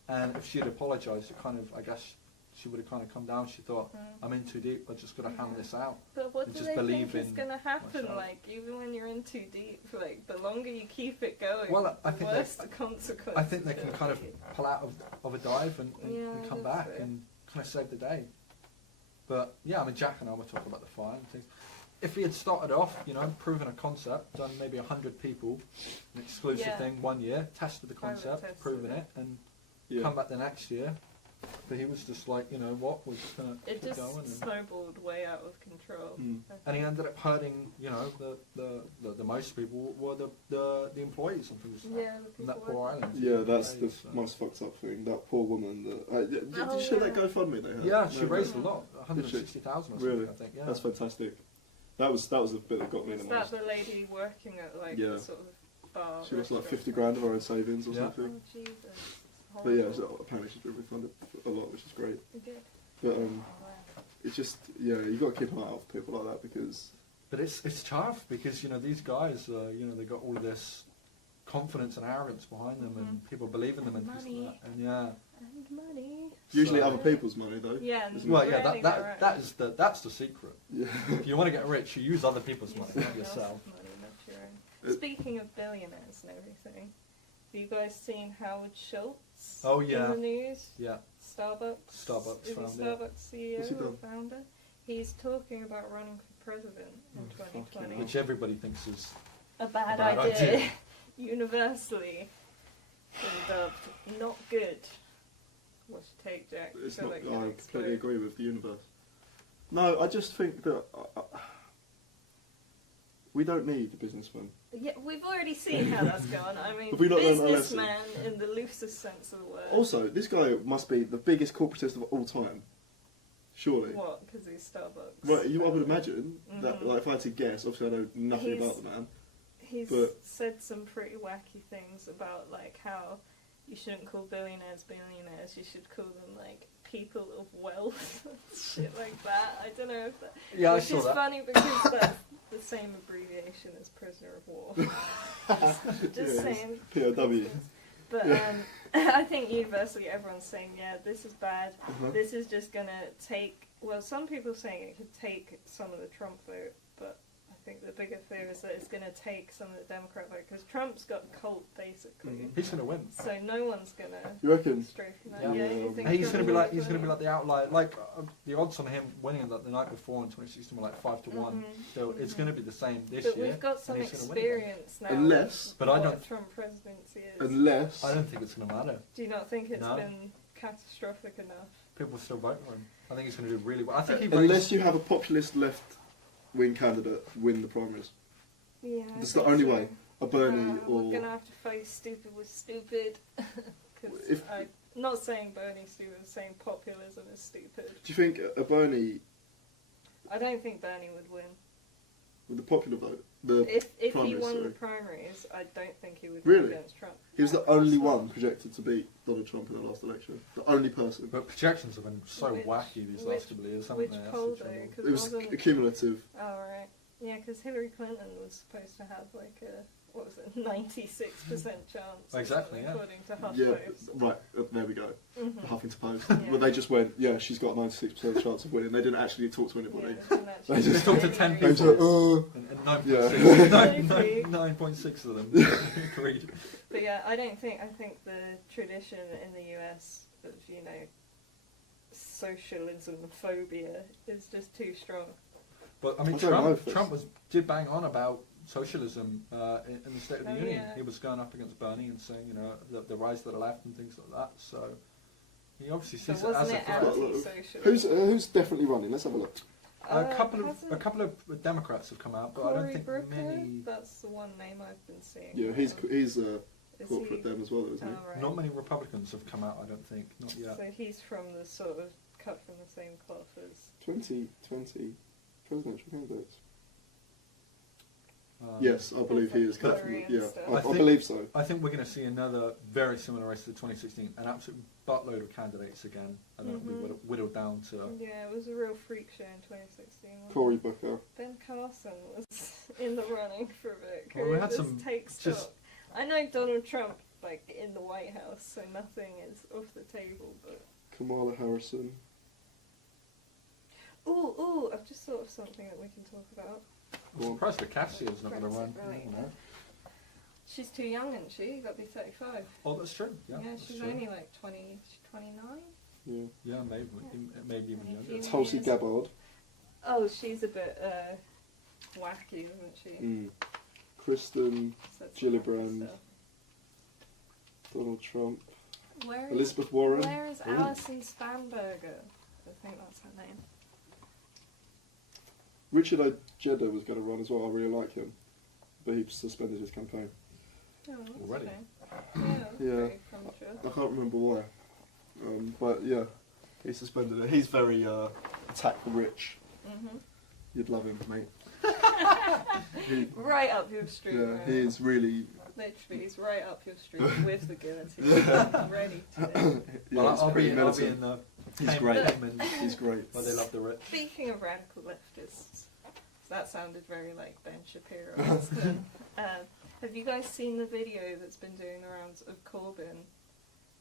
And if she had apologised, it kind of, I guess, she would have kind of come down. She thought, I'm in too deep. I just got to hammer this out. But what And do just they believe think is in going to happen? myself. Like, even when you're in too deep, like, the longer you keep it going, Well, I the think worse they- the consequences. I think they can will kind of be. pull out of a dive and Yeah, come that's back it. and kind of save the day. But yeah, I mean, Jack and I were talking about the Fyre and things. If we had started off, you know, proven a concept, done maybe 100 people, an exclusive thing 1 year, tested the concept, proven it, and come back the next year. But he was just like, you know what, we're just going to keep going. It just snowballed way out of control. And he ended up hurting, you know, the most people were the employees and things from that poor island. Yeah, that's the most fucked up thing. That poor woman. Did you see that GoFundMe they had? Yeah, she raised a lot, 160,000 or something, really? I think. Yeah, that's fantastic. That was the bit that got me the most. Is that the lady working at like the sort of bar? She lost like 50 grand of her own savings or something. Oh Jesus. But yeah, so apparently she's been refunded a lot, which is great. Good. But it's just you got to keep an eye out for people like that because. But it's tough because you know these guys, you know, they got all of this confidence and arrogance behind them, and people believe in them and things like that. And And money. Usually other people's money though. Yeah. Well, yeah, that's the secret. Yeah. If you want to get rich, you use other people's money, not yourself. Money, not your own. Speaking of billionaires and everything, have you guys seen Howard Schultz? Oh yeah. In the news. Yeah. Starbucks. Is he Starbucks CEO or founder? He's talking about running for president in 2020. Which everybody thinks is a bad idea. Universally been dubbed not good. What's your take, Jack? It's not. I completely agree with the universe. No, I just think that we don't need a businessman. Yeah, we've already seen how that's gone. I mean, we not businessman in the loosest sense of the word. Also, this guy must be the biggest corporatist of all time. Surely. What? Because he's Starbucks. Right, I would imagine that. Like, if I had to guess, obviously I know nothing about the man. He's said some pretty wacky things about like how you shouldn't call billionaires billionaires. You should call them like people of wealth, shit like that. I don't know if that. Yeah, which is funny because that's the same abbreviation as prisoner of war. Just saying. POW. But I think universally everyone's saying, yeah, this is bad. This is just gonna take. Well, some people are saying it could take some of the Trump vote, but I think the bigger fear is that it's going to take some of the Democrat vote because Trump's got cult basically. He's going to win. So no one's going to. You reckon? Straighten that. Yeah. You think he's going to be like the outlier. Like the odds on him winning the night before in 2016 were like 5 to 1. So it's going to be the same this year. But we've got some experience now. But I don't. Trump presidency is. Unless. I don't think it's going to matter. Do you not think it's been catastrophic enough? People still vote for him. I think he's going to do really well. I think he unless you have a populist left-wing candidate win the primaries. Yeah. That's the only way. A Bernie or. We're going to have to face stupid with stupid. Because I'm not saying Bernie's stupid, I'm saying populism is stupid. Do you think a Bernie. I don't think Bernie would win. With the popular vote? If he won the primaries, I don't think he would win against Trump. He was the only one projected to beat Donald Trump in the last election. The only person. But projections have been so wacky these last couple of years, haven't they? Which poll though? It was cumulative. Oh, right. Yeah, because Hillary Clinton was supposed to have like a, what was it, 96% chance. Exactly, yeah. According to HuffPost. Yeah, right, there we go. The Huffington Post. Well, they just went, yeah, she's got a 96% chance of winning. They didn't actually talk to anybody. They just talked to 10 people. And 9.6 of them agreed. But yeah, I think the tradition in the US of, you know, socialism phobia is just too strong. But I mean, Trump did bang on about socialism in the State of the Union. Yeah. He was going up against Bernie and saying, you know, the rise to the left and things like that. So he obviously sees it as a threat. Who's definitely running? Let's have a look. A couple of Democrats have come out, but I don't think many. That's the one name I've been seeing. Yeah, he's corporate Dem as well, isn't he? Right. Not many Republicans have come out, I don't think. Not yet. So he's from the sort of cut from the same cloth as 2020 presidential candidates. Yes, I believe he is. I believe so. I think we're going to see another very similar race to 2016, an absolute buttload of candidates again, and that'll be whittled down to. Yeah, it was a real freak show in 2016. Cory Booker. Ben Carson was in the running for a bit. Well, we had some I know Donald Trump like in the White House, so nothing is off the table. But Kamala Harrison. Ooh! I've just thought of something that we can talk about. I'm surprised the Cassia's not going to run. Right. She's too young, isn't she? Got to be 35. Oh, that's true. Yeah, she's only like 20, 29. Yeah, maybe even younger. Tulsi Gabbard. Oh, she's a bit wacky, isn't she? Kristen Said some Gillibrand. wacky stuff. Donald Trump. Where is, Elizabeth Warren. Where is Oh. Alison Spanberger? I think that's her name. Richard Ojeda was going to run as well. I really like him, but he suspended his campaign. Oh, that's Already? okay. Yeah, that's Yeah. very premature. I can't remember why, but yeah, he suspended it. He's very attack rich. Mhm. You'd love him, mate. He, Right up your street. yeah, man. he is really. Literally, he's right up your street with the guillotine, ready to. Yeah, Well, he's I'll pretty be in militant. the He's great. Cayman, He's great. where they love the rich. Speaking of radical leftists, that sounded very like Ben Shapiro. Have you guys seen the video that's been doing the rounds of Corbyn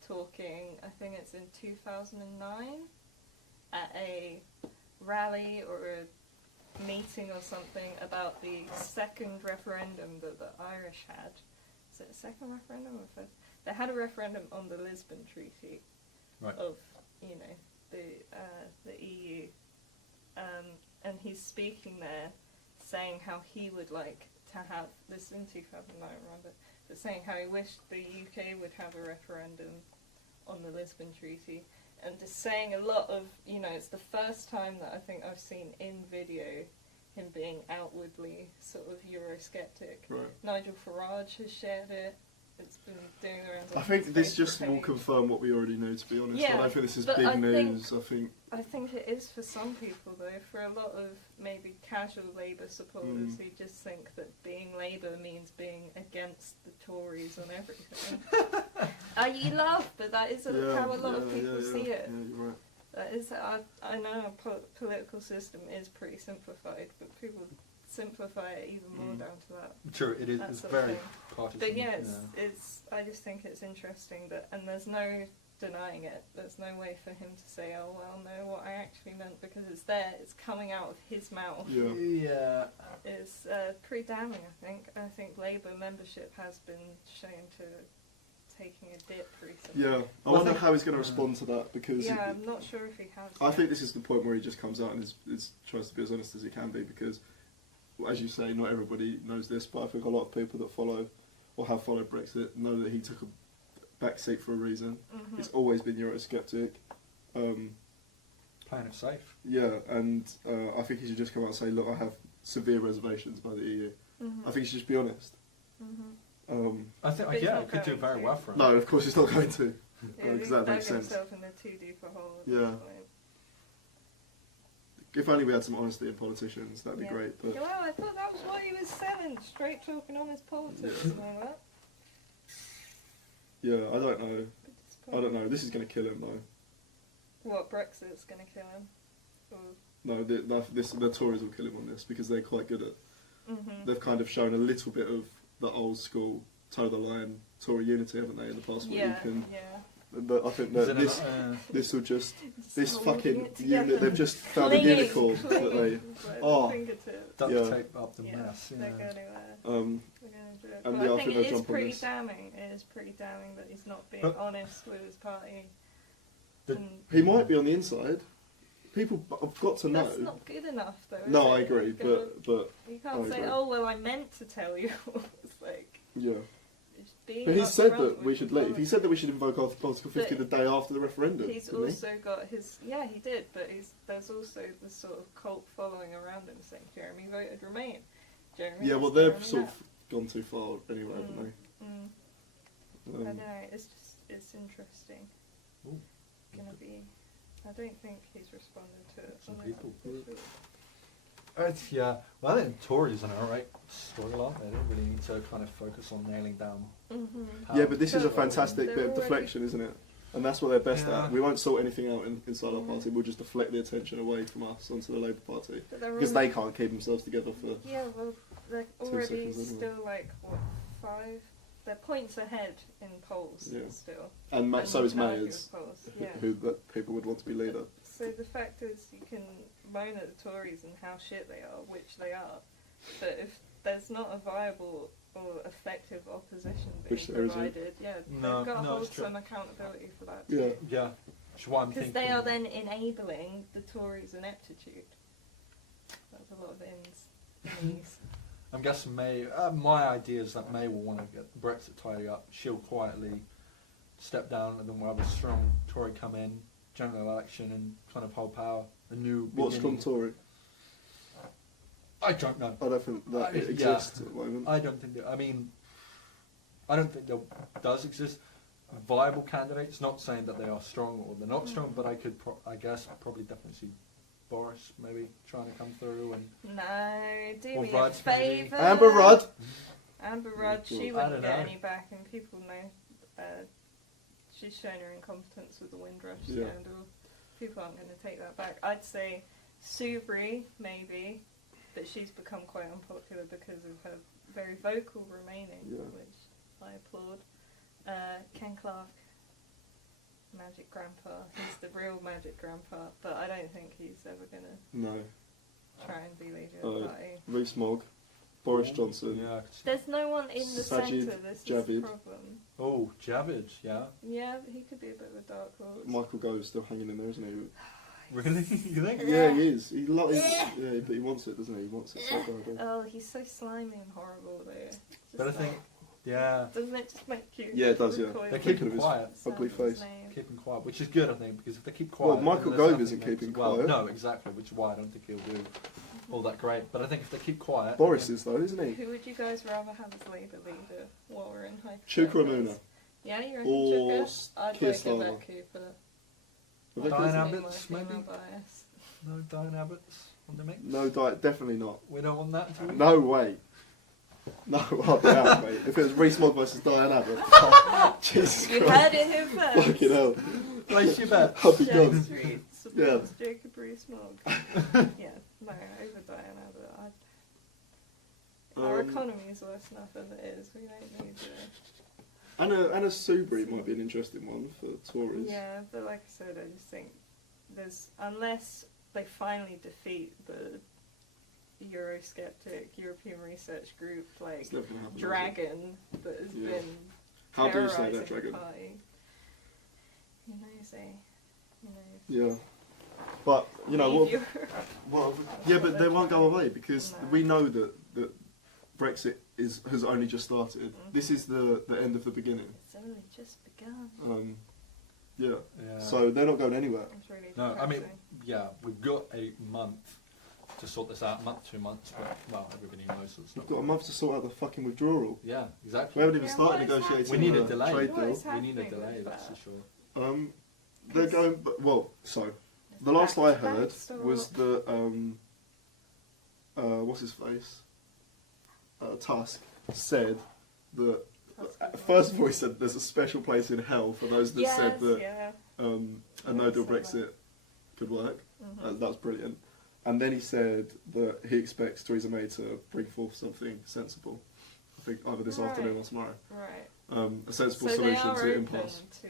talking, I think it's in 2009, at a rally or a meeting or something about the second referendum that the Irish had? Is it a second referendum or first? They had a referendum on the Lisbon Treaty Right. of, you know, the EU. And he's speaking there, saying how he would like to have this in 2009, remember, but saying how he wished the UK would have a referendum on the Lisbon Treaty, and just saying a lot of, you know, it's the first time that I think I've seen in video him being outwardly sort of Eurosceptic. Right. Nigel Farage has shared it. It's been doing around. I think this just will confirm what we already knew, to be honest. Yeah, I don't think this is but big I news. I think it is for some people, though. For a lot of maybe casual Labour supporters who just think that being Labour means being against the Tories on everything. You laugh, but that is how a lot of people see it. Yeah, you're right. That is, I know our political system is pretty simplified, but people simplify it even more down to that. True, it is. That It's sort of very thing. partisan. But yeah, it's. I just think it's interesting that, and there's no denying it. There's no way for him to say, "Oh well, no, what I actually meant," because it's there. It's coming out of his mouth. Yeah. Yeah. It's pretty damning. I think Labour membership has been shown to taking a dip recently. Yeah. I wonder how he's going to respond to that, because Yeah, I'm not sure if he has. I yet. think this is the point where he just comes out and is tries to be as honest as he can be, because, as you say, not everybody knows this, but I think a lot of people that follow or have followed Brexit know that he took a back seat for a reason. Mhm. He's always been Eurosceptic. Playing it safe. Yeah, and I think he should just come out and say, look, I have severe reservations by the EU. Mhm. I think he should just be honest. Mhm. I think, But he's yeah, not it could do going very to. well for him. No, of course he's not going to. Yeah, because that makes dug sense. himself in a too deep a hole. At Yeah. this point. If only we had some honesty in politicians, that'd be Yeah. great. But Well, I thought that was what he was selling, straight talking on his politics and all that. yeah, I don't know. Bit I don't disappointing. know. This is going to kill him, though. What, Brexit's going to kill him? Or, No, the Tories will kill him on this, because they're quite good at. mhm. They've kind of shown a little bit of the old school toe the line Tory unity, haven't they, in the past week? Yeah, And yeah. but I think that this will just Just this holding fucking it together. unit. They've just found a Clinging, unicorn that they. clinging by the Oh. fingertips. Duct Yeah. tape up the Yeah, mess. they're Yeah. going to. Um, They're going to do it. and But yeah, I I think think they'll it is jump on pretty this. damning. It is pretty damning that he's not being But- honest with his party. The- And he might be on the inside. People have got to know. that's not good enough, though. No, is I it? agree, You've gotta- but you can't I say, agree. "Oh well, I meant to tell you." It's like yeah. just being But he said upfront that we with should the leave. He politics. said that we should invoke Article 50 But the day after the referendum. He's didn't he? also got his he did, but there's also the sort of cult following around him saying Jeremy voted Remain. Jeremy Yeah, this, well, they've Jeremy sort that. of gone too far anyway, haven't they? I don't know. It's interesting. Ooh. Gonna be. I don't think he's responded to it. Some unless people. I'm sure. Yeah, well, I think Tories are an alright storyline. They don't really need to kind of focus on nailing down. Mhm. Yeah, but this is a But fantastic they're bit of already- deflection, isn't it? And that's what they're best Yeah. at. We won't sort anything out inside our Mm. party. We'll just deflect the attention away from us onto the Labour Party. But they're Because already- they can't keep themselves together for... Yeah, well, they're already seconds, isn't it? still like what 5? They're points ahead in polls Yeah. still. And And so is majority Mayors, of polls, yeah. who that people would want to be leader. So the fact is, you can moan at the Tories and how shit they are, which they are, but if there's not a viable or effective opposition being Which there isn't. provided, yeah, No, they've got to no, hold it's true. some accountability for that. Yeah. Too. Yeah, Which is why I'm Because thinking... they are then enabling the Tories' ineptitude. That's a lot of ins. I'm guessing May... my idea is that May will want to get Brexit tidy up. She'll quietly step down, and then we'll have a strong Tory come in, general election, and kind of hold power. A new What's beginning. strong Tory? I don't know. I don't think that it exists at the moment. I don't think that... I mean... I don't think there does exist viable candidates. Not saying that they are strong or they're not strong, but I could, I guess, probably definitely see Boris maybe trying to come through and. No, do Or me a Rudd, maybe. favour. Amber Rudd. Amber Rudd, she I wouldn't don't get know. any back, and people know she's shown her incompetence with the Windrush Yeah. scandal. People aren't going to take that back. I'd say Subri, maybe, but she's become quite unpopular because of her very vocal remaining, Yeah. which I applaud. Ken Clark, Magic Grandpa. He's the real Magic Grandpa, but I don't think he's ever going to No. try and be leader of the party. Rees-Mogg. Boris Johnson. Yeah. There's no one in the Sajid centre, this is Javid. the problem. Oh, Javid, yeah. Yeah, he could be a bit of a dark horse. Michael Gove's still hanging in there, isn't he? Really? You think? Yeah, he is. Yeah, but he wants it, doesn't he? He wants it so bad. Oh, he's so slimy and horrible though. Just But I think, yeah, doesn't it just make you Yeah, it does, yeah. recoil They when keep you him quiet. Ugly sound his face. name? keeping quiet, which is good, I think, because if they keep Well, quiet, Michael then there's Gove nothing isn't makes- keeping well, quiet. No, exactly, which is why I don't think he'll do all that great. But I think if they keep quiet, Boris is though, isn't he? Who would you guys rather have as Labour leader while we're in hypotheticals? Chuka Ramuna. Yeah, you reckon Or Chuka? I'd Keir vote Starmer. Rebecca Cooper. Rebecca Diane isn't- That's me, my Abbott's, female maybe? bias. no Diane Abbott's on the mix. No, definitely not. We don't want that, do we? No way. No, I'll be out, mate. If it was Rees-Mogg versus Diane Abbott, Jesus You Christ. heard it here first. Fucking hell. Place your bet. I'll be Jack gone. Street supports Jacob Rees-Mogg. Yeah, no, over Diane Abbott. Our economy is worse enough as it is. We don't need to... Anna Soubry might be an interesting one for Tories. Yeah, but like I said, I just think there's... Unless they finally defeat the Eurosceptic European Research Group, like, It's never gonna happen, is it? dragon that has Yeah. been How do you say terrorising that the dragon? party. Who knows, eh? Who knows? Yeah. But, you know, Leave what... Europe. Well, yeah, but they won't go away because No. we know that Brexit has only just started. This is the end of the beginning. It's only just begun. Yeah. Yeah. So they're not going anywhere. It's really No, I mean, depressing. yeah, we've got a month to sort this out. Month, 2 months, but well, everybody knows it's We've not. got a month to sort out the fucking withdrawal. Yeah, We exactly. haven't even Yeah, started what is negotiating We need a the delay. trade What deal. is We need a happening delay, with that's that? for sure. They're going, well, so the last I heard Backstop. was that what's his face? Tusk said that. First of all, he said there's a special place in hell for those that Yes, said that yeah. a no-deal Brexit could work. Mhm. That was brilliant. And then he said that he expects Theresa May to bring forth something sensible. I think either this Right. afternoon or tomorrow. Right. A sensible So they solution are to open impasse. to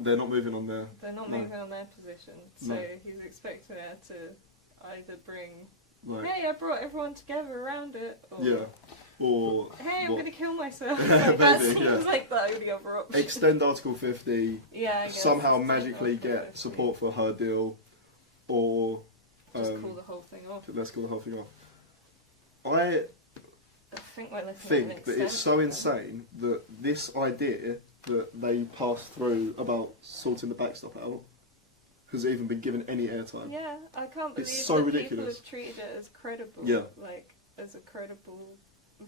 They're not moving on there. they're not No. moving on their position. So No. he's expecting her to either bring, Like, hey, I brought everyone together around it, or yeah. Or hey, I'm what? going to kill myself. Maybe, Like, that seems yeah. like the only other option. extend Article 50, Yeah, I guess. somehow Just magically take off get the support for her deal, or Just call the whole thing off. let's call the whole thing off. I I think we're looking at an think that it's so extension. insane that this idea that they passed through about sorting the backstop out has even been given any airtime. Yeah, I can't believe It's so that ridiculous. people have treated it as credible. Yeah. Like, as a credible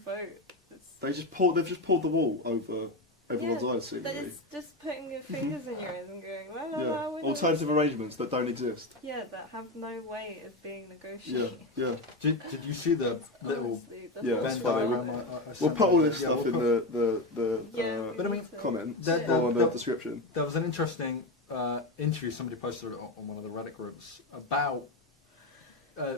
vote. It's, They've just pulled the wall over everyone's eyes, that seemingly. it's just putting your fingers in your ears and going, well, Yeah. well, we don't- Alternative arrangements that don't exist. Yeah, that have no way of being Yeah, negotiated. yeah. Did you see the little Honestly, that's Yeah, what that's I'm funny. saying. We'll sent put all you? this Yeah, stuff we'll in put- the Yeah, we But I need mean, to- comments That- or in the that- description. There was an interesting interview somebody posted on one of the Reddit groups about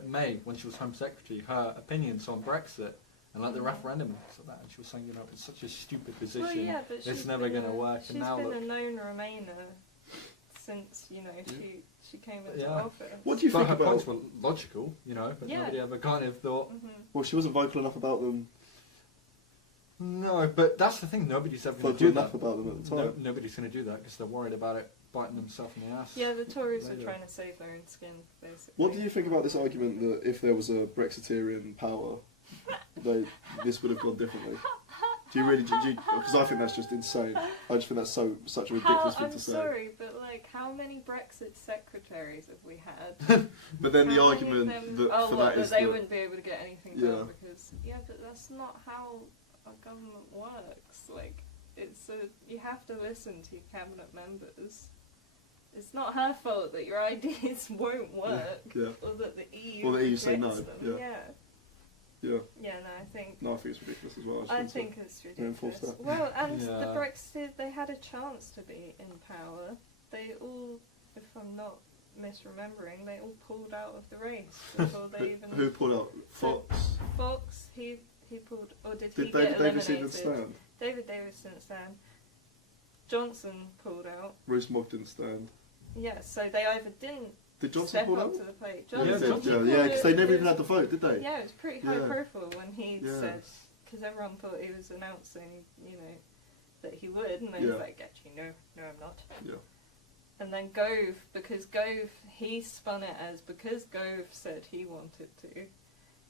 May when she was Home Secretary, her opinions on Brexit and like the referendum and stuff like that. And she was saying, you know, it's such a stupid position. Well, yeah, but it's she's never been going to work. She's And now been look, a known Remainer since, you know, she came into Yeah. office. What do you but think her about? points were logical, you know, but Yeah. nobody ever kind of thought, Well, she wasn't vocal enough about them. no, but that's the thing, nobody's ever going to Vocal do enough that. about them at the time. Nobody's going to do that because they're worried about it biting themselves in the ass. Yeah, the Tories are later. trying to save their own skin, basically. What do you think about this argument that if there was a Brexiteerian power, this would have gone differently? Do you really? Because I think that's just insane. I just think that's such a ridiculous thing to say. I'm sorry, but like, how many Brexit secretaries have we had? But then the How many argument of them- that for that is they that wouldn't be able to get anything Yeah. done because but that's not how our government works. Like, you have to listen to your cabinet members. It's not her fault that your ideas won't work, Yeah. or that the EU Or the EU say no, rejects them. yeah. Yeah, yeah. no, I think. No, I think it's ridiculous as well. I think it's reinforce ridiculous. that. Well, and the Yeah. Brexit, they had a chance to be in power. They all, if I'm not misremembering, they all pulled out of the race before they even. Who pulled out? Fox. Fox, he pulled, or did Did he David get Davis eliminated? even stand? David Davis didn't stand. Johnson pulled out. Rees Mogg didn't stand. Yeah, so they either didn't Did Johnson step pull up out? to the plate. Yeah, Johnson, Johnson. he yeah, pulled because they it- never it even was- had the vote, did they? Yeah, it was pretty high Yeah. profile when he Yeah. said, because everyone thought he was announcing, that he would, and they Yeah. was like, actually, no, I'm not. Yeah. And then Gove, because Gove, he spun it as, because Gove said he wanted to,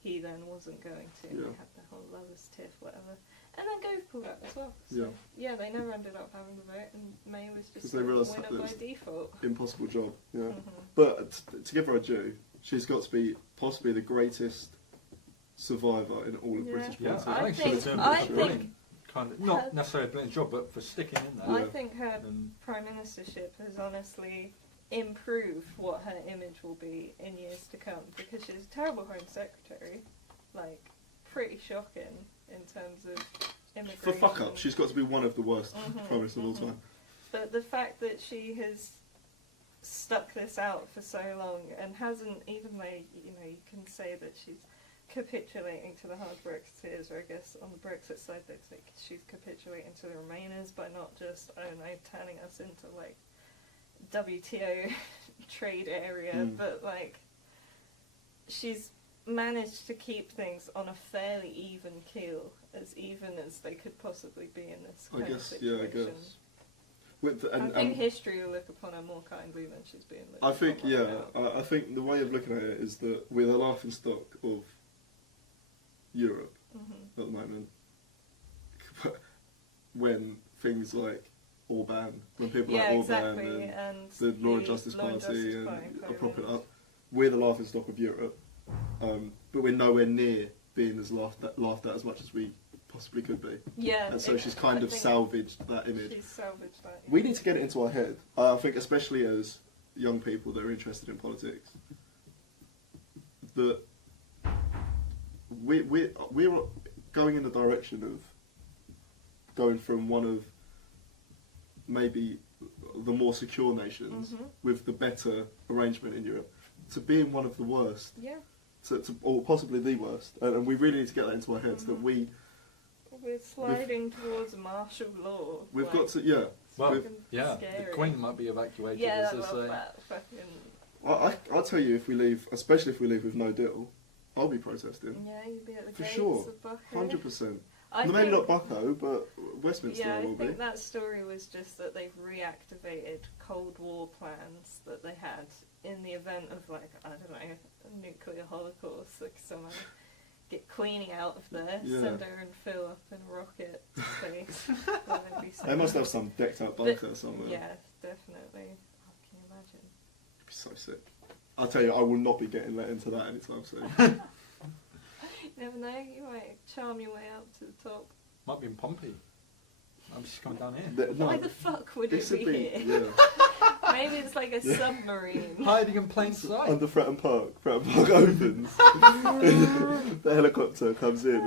he then wasn't going to, and Yeah. they had the whole lovers tiff, whatever. And then Gove pulled out as well. So, Yeah. they never ended up having the vote, and May was just 'Cause they a realised winner that by it's- default. Impossible job. Yeah. Mhm. But to give her a due, she's got to be possibly the greatest survivor in all of Yeah. British Yeah, politics. I she's think- doing I a think- brilliant kind of, not necessarily a brilliant job, but for sticking in there. I Yeah. think her And prime ministership has honestly improved what her image will be in years to come, because she's a terrible home secretary, like pretty shocking in terms of immigration. For fuck up, she's got to be one of the worst Mhm, prime ministers of all mhm. time. But the fact that she has stuck this out for so long and hasn't, even though you can say that she's capitulating to the hard Brexiteers, or I guess on the Brexit side, they think she's capitulating to the Remainers by not just, I don't know, turning us into like WTO trade area, Mm. but like she's managed to keep things on a fairly even keel, as even as they could possibly be in this I kind of guess, situation. yeah, I guess. With the, I think history will look upon her more kindly than she's being looked I think, upon yeah, right now. I think the way of looking at it is that we're the laughing stock of Europe Mhm. at the moment. When things like Orban, when people Yeah, like Orban exactly, and and the Law and Justice Law and Party Justice and Party, are propping it Corbyn. up, we're the laughing stock of Europe. But we're nowhere near being as laughed at as much as we possibly could be. Yeah, And so she's kind I of think salvaged that image. She's salvaged that. Yeah. We need to get it into our head. I think, especially as young people that are interested in politics, that we're going in the direction of going from one of maybe the more secure nations Mhm. with the better arrangement in Europe to being one of the worst, Yeah, or possibly the worst. And we really need to get that into our heads that Mhm. we we're sliding towards martial law. we've like, got to yeah. well, fucking yeah, scary. the Queen might be evacuated. Yeah, as I they love say. that fucking. I'll tell you, if we leave, especially if we leave with no deal, I'll be protesting. Yeah, you'd be at the For gates sure. of Buckingham. 100%. I Maybe think- not Bucko, but Westminster Yeah, I will be. think that story was just that they've reactivated Cold War plans that they had in the event of, like, I don't know, a nuclear holocaust. Like, someone get Queenie out of there, Yeah. send her and Phil up in a rocket to space. They must have some decked out bunker somewhere. Yeah, definitely. Oh, can you imagine? It'd be so sick. I'll tell you, I will not be getting let into that anytime soon. You never know, you might charm your way up to the top. Might be in Pompey. I'm just coming down here. No, Why the fuck would this it would be be, here? yeah. Maybe it's like a submarine. Hiding in plain sight. Under Fratton Park. Fratton Park opens. The helicopter comes in.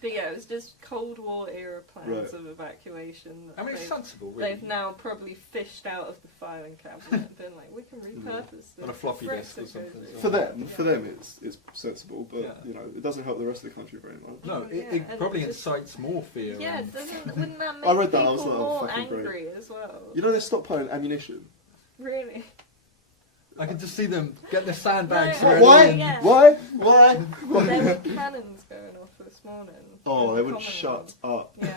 But yeah, it was just Cold War era plans Right. of evacuation. That I mean, it's they've, sensible, really. they've now probably fished out of the filing cabinet and been like, we can repurpose this. On a floppy for disk or Brexit something, goes so- For them, Yeah. it's sensible, but Yeah. you know, it doesn't help the rest of the country very much. No, Yeah, it and probably just- incites more fear. Yeah, and wouldn't that make I read that, I people was like, oh, more fucking great. angry as well? You know, they're stockpiling ammunition. Really? I can just see them get their sandbags No, ready. Why? Yeah. Why? There were cannons going off this morning. Oh, in they the would common shut up. room.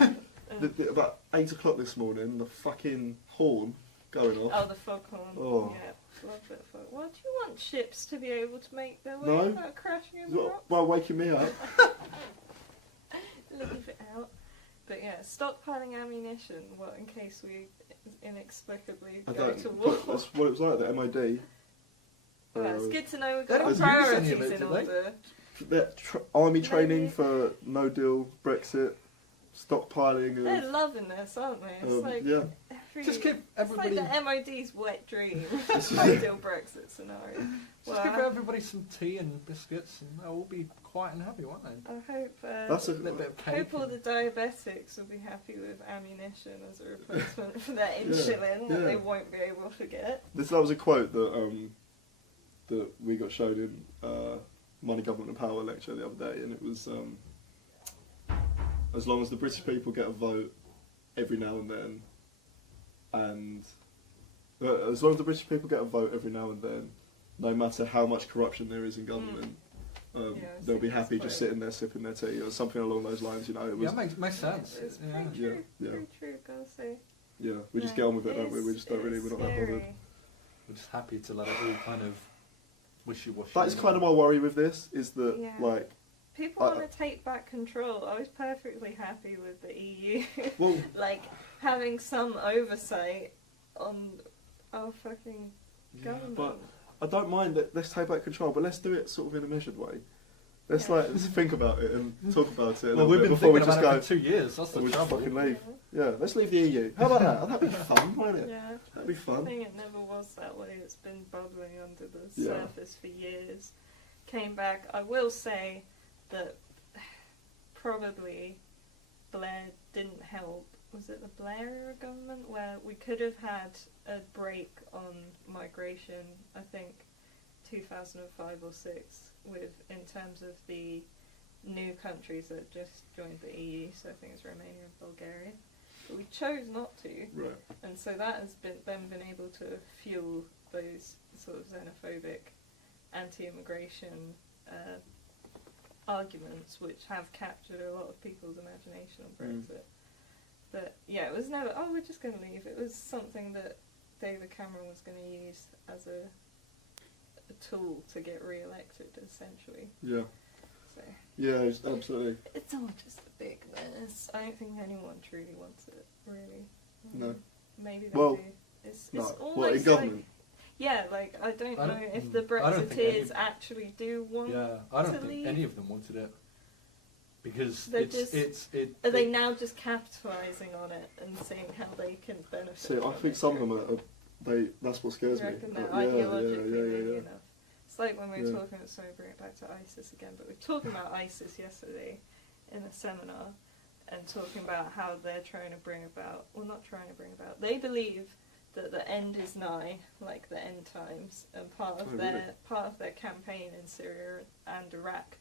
Yeah. about 8 o'clock this morning, the fucking horn going off. Oh, the foghorn. Oh. Yeah, love that foghorn. Well, do you want ships to be able to make their way No. without crashing into rocks? While waking me up. Leave it out. But yeah, stockpiling ammunition, in case we inexplicably go to war. That's what it was like, the MOD. Well, it's good to know we've They got our don't use any priorities of it, in do they? order. Army training Maybe. for no deal, Brexit, stockpiling. They're loving this, aren't they? It's like yeah. Just give everybody. It's like the MOD's wet dream. Ideal Brexit scenario. Just give everybody some tea and biscuits, and they'll all be quiet and happy, won't they? I hope. That's a little bit of cake. Hope all the diabetics will be happy with ammunition as a replacement for their insulin that they won't be able to get. That was a quote that we got shown in Money, Government and Power lecture the other day, and it was as long as the British people get a vote every now and then, and as long as the British people get a vote every now and then, no matter how much corruption there is in government, they'll be happy just sitting there sipping their tea or something along those lines. You know, it was. Yeah, makes sense. It's Yeah. pretty true. Yeah. Pretty true, gotta say. Yeah, we just get on with it, don't we? We just don't really. We're not that bothered. We're just happy to let it all kind of wishy-washy. That is kind of my worry with this. Is that like. People want to take back control. I was perfectly happy with the EU, Well, like having some oversight on our fucking government. but I don't mind that. Let's take back control, but let's do it sort of in a measured way. Let's Yeah. let's think about it and talk about it. Well, we've been before we thinking just about go. it for 2 years. That's the We just trouble. fucking leave. Yeah, let's leave the EU. How about that? That'd be fun, wouldn't it? Yeah. That'd be I fun. think it never was that way. It's been bubbling under the Yeah. surface for years. Came back. I will say that probably Blair didn't help. Was it the Blair era government where we could have had a break on migration? I think 2005 or 6, with in terms of the new countries that just joined the EU. So I think it's Romania and Bulgaria. But we chose not to. Right. And so that has been able to fuel those sort of xenophobic, anti-immigration arguments, which have captured a lot of people's imagination on Brexit. But yeah, it was never, we're just going to leave. It was something that David Cameron was going to use as a tool to get re-elected, essentially. Yeah. So Yeah, absolutely. it's all just a big mess. I don't think anyone truly wants it, really. No. Maybe they Well, do. It's No. almost What, in government? like, yeah, like I don't I know don't- if the I don't think any- Brexiteers actually do want Yeah, I don't to think leave. any of them wanted it because They're Are they it- now just capitalising on it and seeing how they can benefit? See, I from think it? some of them are. That's what scares You me. reckon they're Yeah, ideologically yeah. maybe enough. It's like when we were Yeah. talking, sorry, bring it back to ISIS again, but we were talking about ISIS yesterday in a seminar and talking about how they're trying to bring about, well, not trying to bring about, they believe that the end is nigh, like the end times, and part of their campaign in Syria and Iraq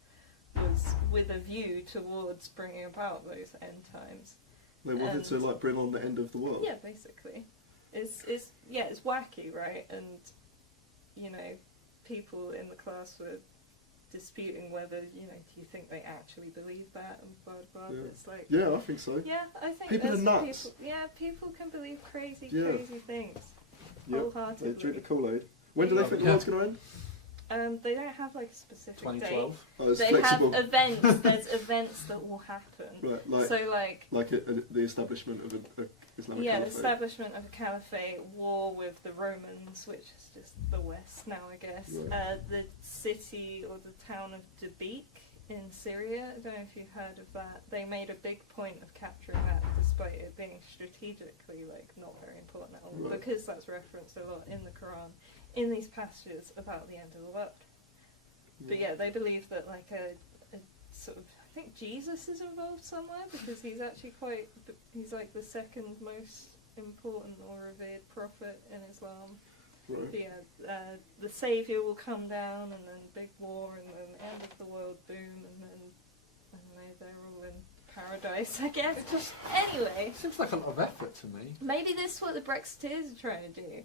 was with a view towards bringing about those end times. They wanted to like bring on the end of the world. Yeah, basically. It's wacky, right? And you know, people in the class were disputing whether, do you think they actually believe that and blah blah. Yeah. It's like, Yeah, I think so. yeah, I think People there's are nuts. people can believe crazy Yeah. things. Yeah, Wholeheartedly. they drink the Kool-Aid. When do they think the Yeah. world's going to end? They don't have like a specific date. 2012. Oh, it's They flexible. have events. There's events that will happen. Right, like So like the establishment of an Islamic yeah, caliphate. establishment of a caliphate, war with the Romans, which is just the West now, I guess. Right. The city or the town of Dabiq in Syria. I don't know if you've heard of that. They made a big point of capturing that, despite it being strategically like not very important at all, Right. because that's referenced a lot in the Quran, in these passages about the end of the world. But yeah, they believe that like a sort of, I think Jesus is involved somewhere, because he's actually he's like the second most important or revered prophet in Islam. Right. But yeah, the Saviour will come down, and then big war, and then end of the world boom, and then I don't know, they're all in paradise, I guess. Anyway, It seems like a lot of effort to me. maybe this is what the Brexiteers are trying to do.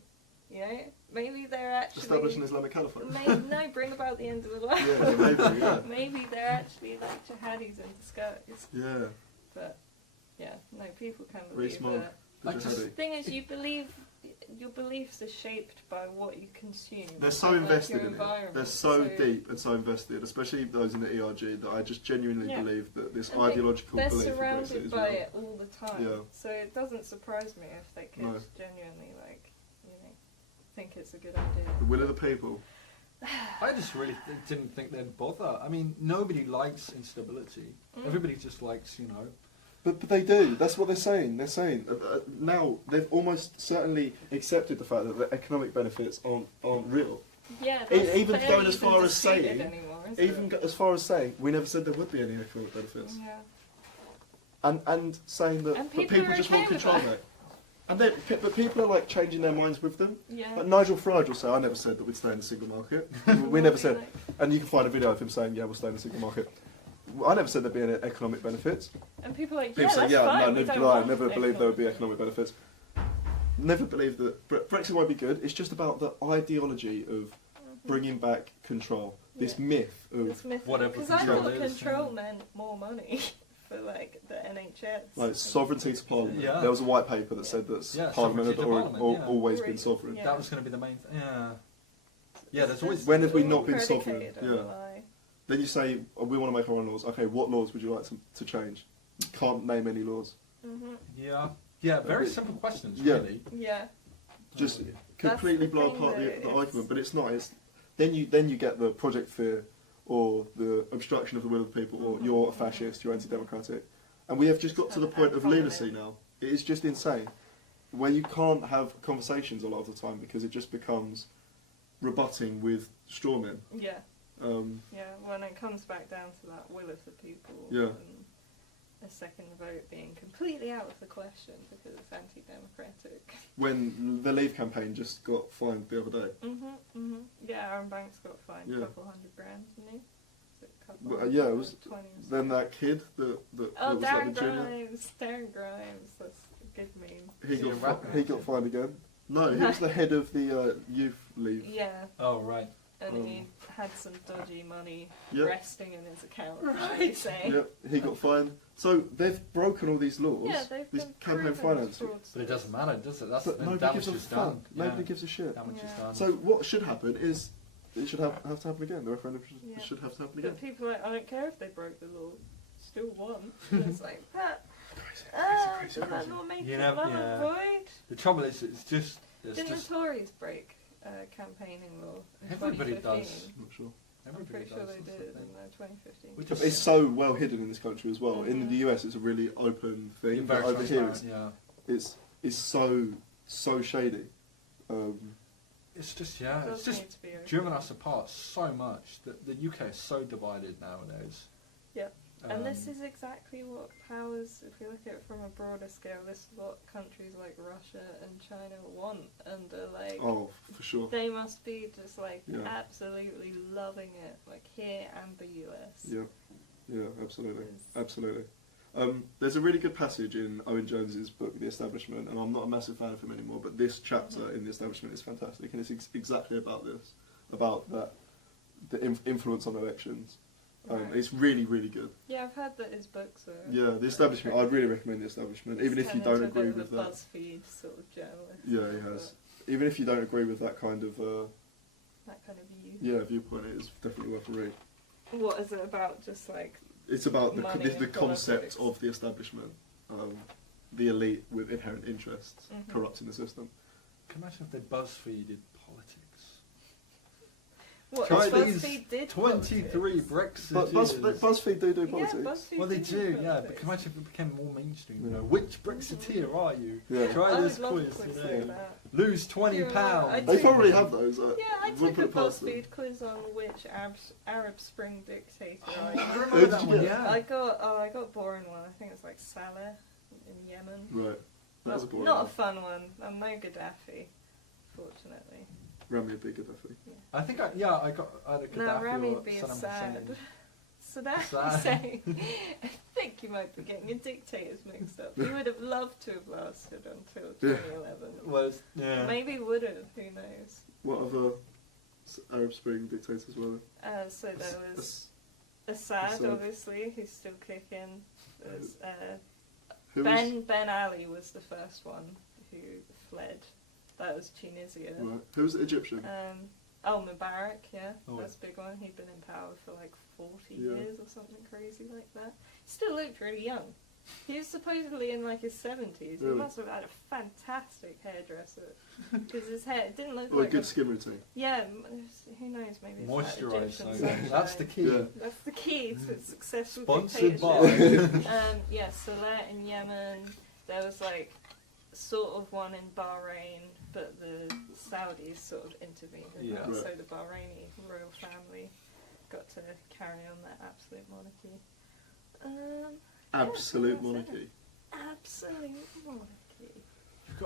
You know, maybe they're actually Establish an Islamic caliphate. bring about the end of the world. Yeah, maybe. Yeah. Maybe they're actually like jihadis in disguise. Yeah. But Yeah, no, people can believe Rees-Mogg, that. Like, Did just you The thing is, your beliefs are shaped by what you consume. They're so and, like, invested your in it. environment. They're so deep and so invested, especially those in the ERG, that I just genuinely Yeah. believe that this And ideological they're belief in Brexit surrounded is by real. it all the time. Yeah. So it doesn't surprise me if they could No. genuinely, like, you know, think it's a good idea. The will of the people. I just really didn't think they'd bother. I mean, nobody likes instability. Everybody just likes, you know. But they do. That's what they're saying. They're saying now they've almost certainly accepted the fact that the economic benefits aren't real. Yeah, Even that's going as barely far as disputed saying, anymore, is even it? as far as saying, we never said there would be any economic benefits, Yeah. and saying that, And but people people are just okay want with control that. back. And but people are like changing their minds with them. Yeah. Like Nigel Farage will say, "I never said that we'd stay in the single market. We never said." And you can find a video of him saying, "Yeah, we'll stay in the single market." I never said there'd be any economic benefits. And people are like, People yeah, say, that's "Yeah, fine. no, we neither don't did I. want Never believed there would be economic economic benefits." Never believed that Brexit won't be good. It's just about the ideology of bringing back control. This Yeah. myth of This myth, Whatever because I control thought is, control yeah. meant more money for like the NHS. like sovereignty to Parliament. Yeah. There was a white paper that said that Yeah, Parliament had sovereignty to Parliament, yeah. always been sovereign. Yeah. That was going to be the main thing. Yeah. Yeah, there's always... When have we all not been predicated sovereign? on Yeah. a lie. Then you say, oh, we want to make our own laws. Okay, what laws would you like to change? You can't name any laws. Yeah. Yeah, very simple questions, Yeah. really. Yeah. Just Oh, completely the blow thing, apart though, the it's- argument. But it's not. It's then you get the Project Fear or the obstruction of the will of the people, or you're a fascist, you're anti-democratic, and we have just got to the point of lunacy now. It is just insane, where you can't have conversations a lot of the time because it just becomes rebutting with straw men. Yeah. Um, Yeah. When it comes back down to that will of the people. Yeah. And a second vote being completely out of the question because it's anti-democratic. when the Leave campaign just got fined the other day. Yeah, Aaron Banks got fined Yeah. a couple $100 grand, didn't he? Was it a couple Well, hundred yeah, it or was. 20 or Then something? that kid that Oh, was like Darren the junior. Grimes. Darren Grimes. That's a good meme. He Is he got a rapper? he got fined again. No, he was the head of the youth leave. Yeah. Oh, right. And he had some dodgy money Yep. resting in his account, they say. Yep, he got fined. So they've broken all these laws. Yeah, they've this been campaign proven finance. fraudsters. But it doesn't matter, does it? That's But the nobody damage gives a is fuck. done. Nobody Yeah. gives a shit. Damage is Yeah. done. So what should happen is it should have to happen again. The referendum Yeah. should have to happen again. But people are like, I don't care if they broke the law, still won. And it's like, that, Crazy, does that crazy. not make You it know, null yeah. and void? The trouble is, it's just... Didn't the Tories break campaigning law in Everybody 2015? does. I'm not sure. I'm Everybody pretty sure does, they that's did the in thing. 2015. Which But is it's so well hidden in this country as well. In Mhm. the US, it's a really open thing. very But over here, transparent, it's yeah. it's so shady. It's just, It yeah, does it's just need to be open. driven us apart so much that the UK is so divided nowadays. Yep. And this Um, is exactly what powers, if we look at it from a broader scale, this is what countries like Russia and China want. And are like, Oh, for sure. they must be just like Yeah. absolutely loving it, like here and the US. Yeah, yeah, absolutely, It's- absolutely. There's a really good passage in Owen Jones's book, The Establishment, and I'm not a massive fan of him anymore, but this chapter in The Establishment is fantastic, and it's exactly about this, about that, the influence on elections. Right. It's really, really good. Yeah, I've heard that his books are... Yeah, The Establishment, I'd really recommend The Establishment, even if you He's don't turned into agree a bit with of a that. BuzzFeed sort of journalist. Yeah, he has. Even if you don't agree with that kind of, That kind of view. viewpoint, it is definitely worth a read. What is it about? Just like... It's about Money the and concept politics. of the establishment, the elite with inherent interests Mhm. corrupting the system. Can you imagine if they BuzzFeed did politics? What, Try BuzzFeed these did 23 politics? Brexit. But BuzzFeed do politics. Yeah, BuzzFeed Well, they did do, yeah. But politics. can you imagine if it became more mainstream? You Yeah. know, which Brexiteer are you? Yeah. Try I this would love a quiz. quiz You like know, that. lose £20. Yeah, I They took- probably have those. Yeah, I wouldn't took a put it past them. BuzzFeed quiz on which Arab Spring dictator are you. I Who remember did that you one. get? Yeah. I got a boring one. I think it's like Saleh in Yemen. Right. That was a boring Not a one. fun one. I'm no Gaddafi, fortunately. Rami a big Gaddafi. I think I had a Gaddafi No, or Rami'd be a Saddam sad. Hussein. Saddam Sad. Hussein. I think you might be getting your dictators mixed up. He would have loved to have lasted until 2011. Was yeah. Maybe would have. Who knows? What other Arab Spring dictators were So there was there? Assad, Assad. obviously, who's still kicking. There's Ben Ali was the first one who fled. That was Tunisia. Right. Who was the Egyptian? Mubarak, yeah, Oh, that's a big one. He'd been in power for like 40 Yeah. years or something crazy like that. Still looked really young. He was supposedly in like his 70s. He Really? must have had a fantastic hairdresser because his hair didn't look Or a like good skin routine. Yeah, who knows? Maybe it's Moisturise, like Egyptian so sunshine. that's the key. Yeah. That's the key to successful Sponsored dictatorship. by. Yeah, Saleh in Yemen. There was like sort of one in Bahrain, but the Saudis sort of intervened in Yeah. that, Right. so the Bahraini royal family got to carry on their absolute monarchy. Absolute that's it. monarchy. Absolute monarchy.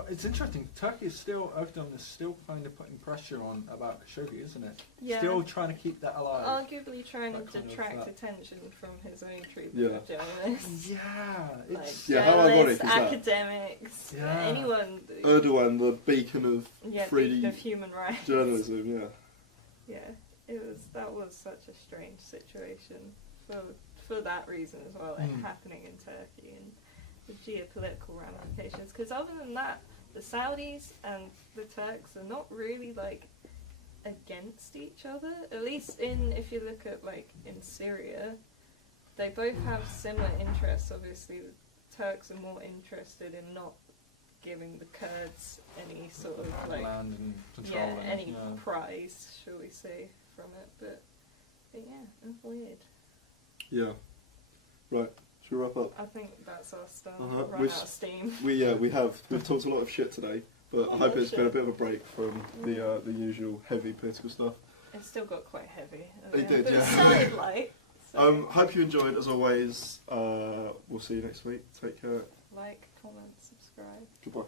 It's interesting. Turkey is still, Erdogan is still kind of putting pressure on about Khashoggi, isn't it? Yeah. Still trying to keep that alive. Arguably trying That to kind of detract that. attention from his own treatment Yeah. of journalists. Yeah, it's Yeah, how ironic is that? academics, Yeah. anyone. Erdogan, the beacon of Yeah, free beacon of human rights. journalism, yeah. Yeah, that was such a strange situation for that reason as well, like happening in Turkey and the geopolitical ramifications. Because other than that, the Saudis and the Turks are not really like against each other. At least if you look at like in Syria, they both have similar interests. Obviously, the Turks are more interested in not giving the Kurds any sort of like land and control. yeah, and, any prize, shall we say, from it. But yeah, it's weird. Yeah. Right. Should we wrap up? I think that's us done. Uh-huh. Run We've- out of steam. We've talked a lot of shit today, but I hope it's been a bit of a break from the usual heavy political stuff. It still got quite heavy. It did, but yeah. It started light. So Hope you enjoyed, as always. We'll see you next week. Take care. like, comment, subscribe. Goodbye.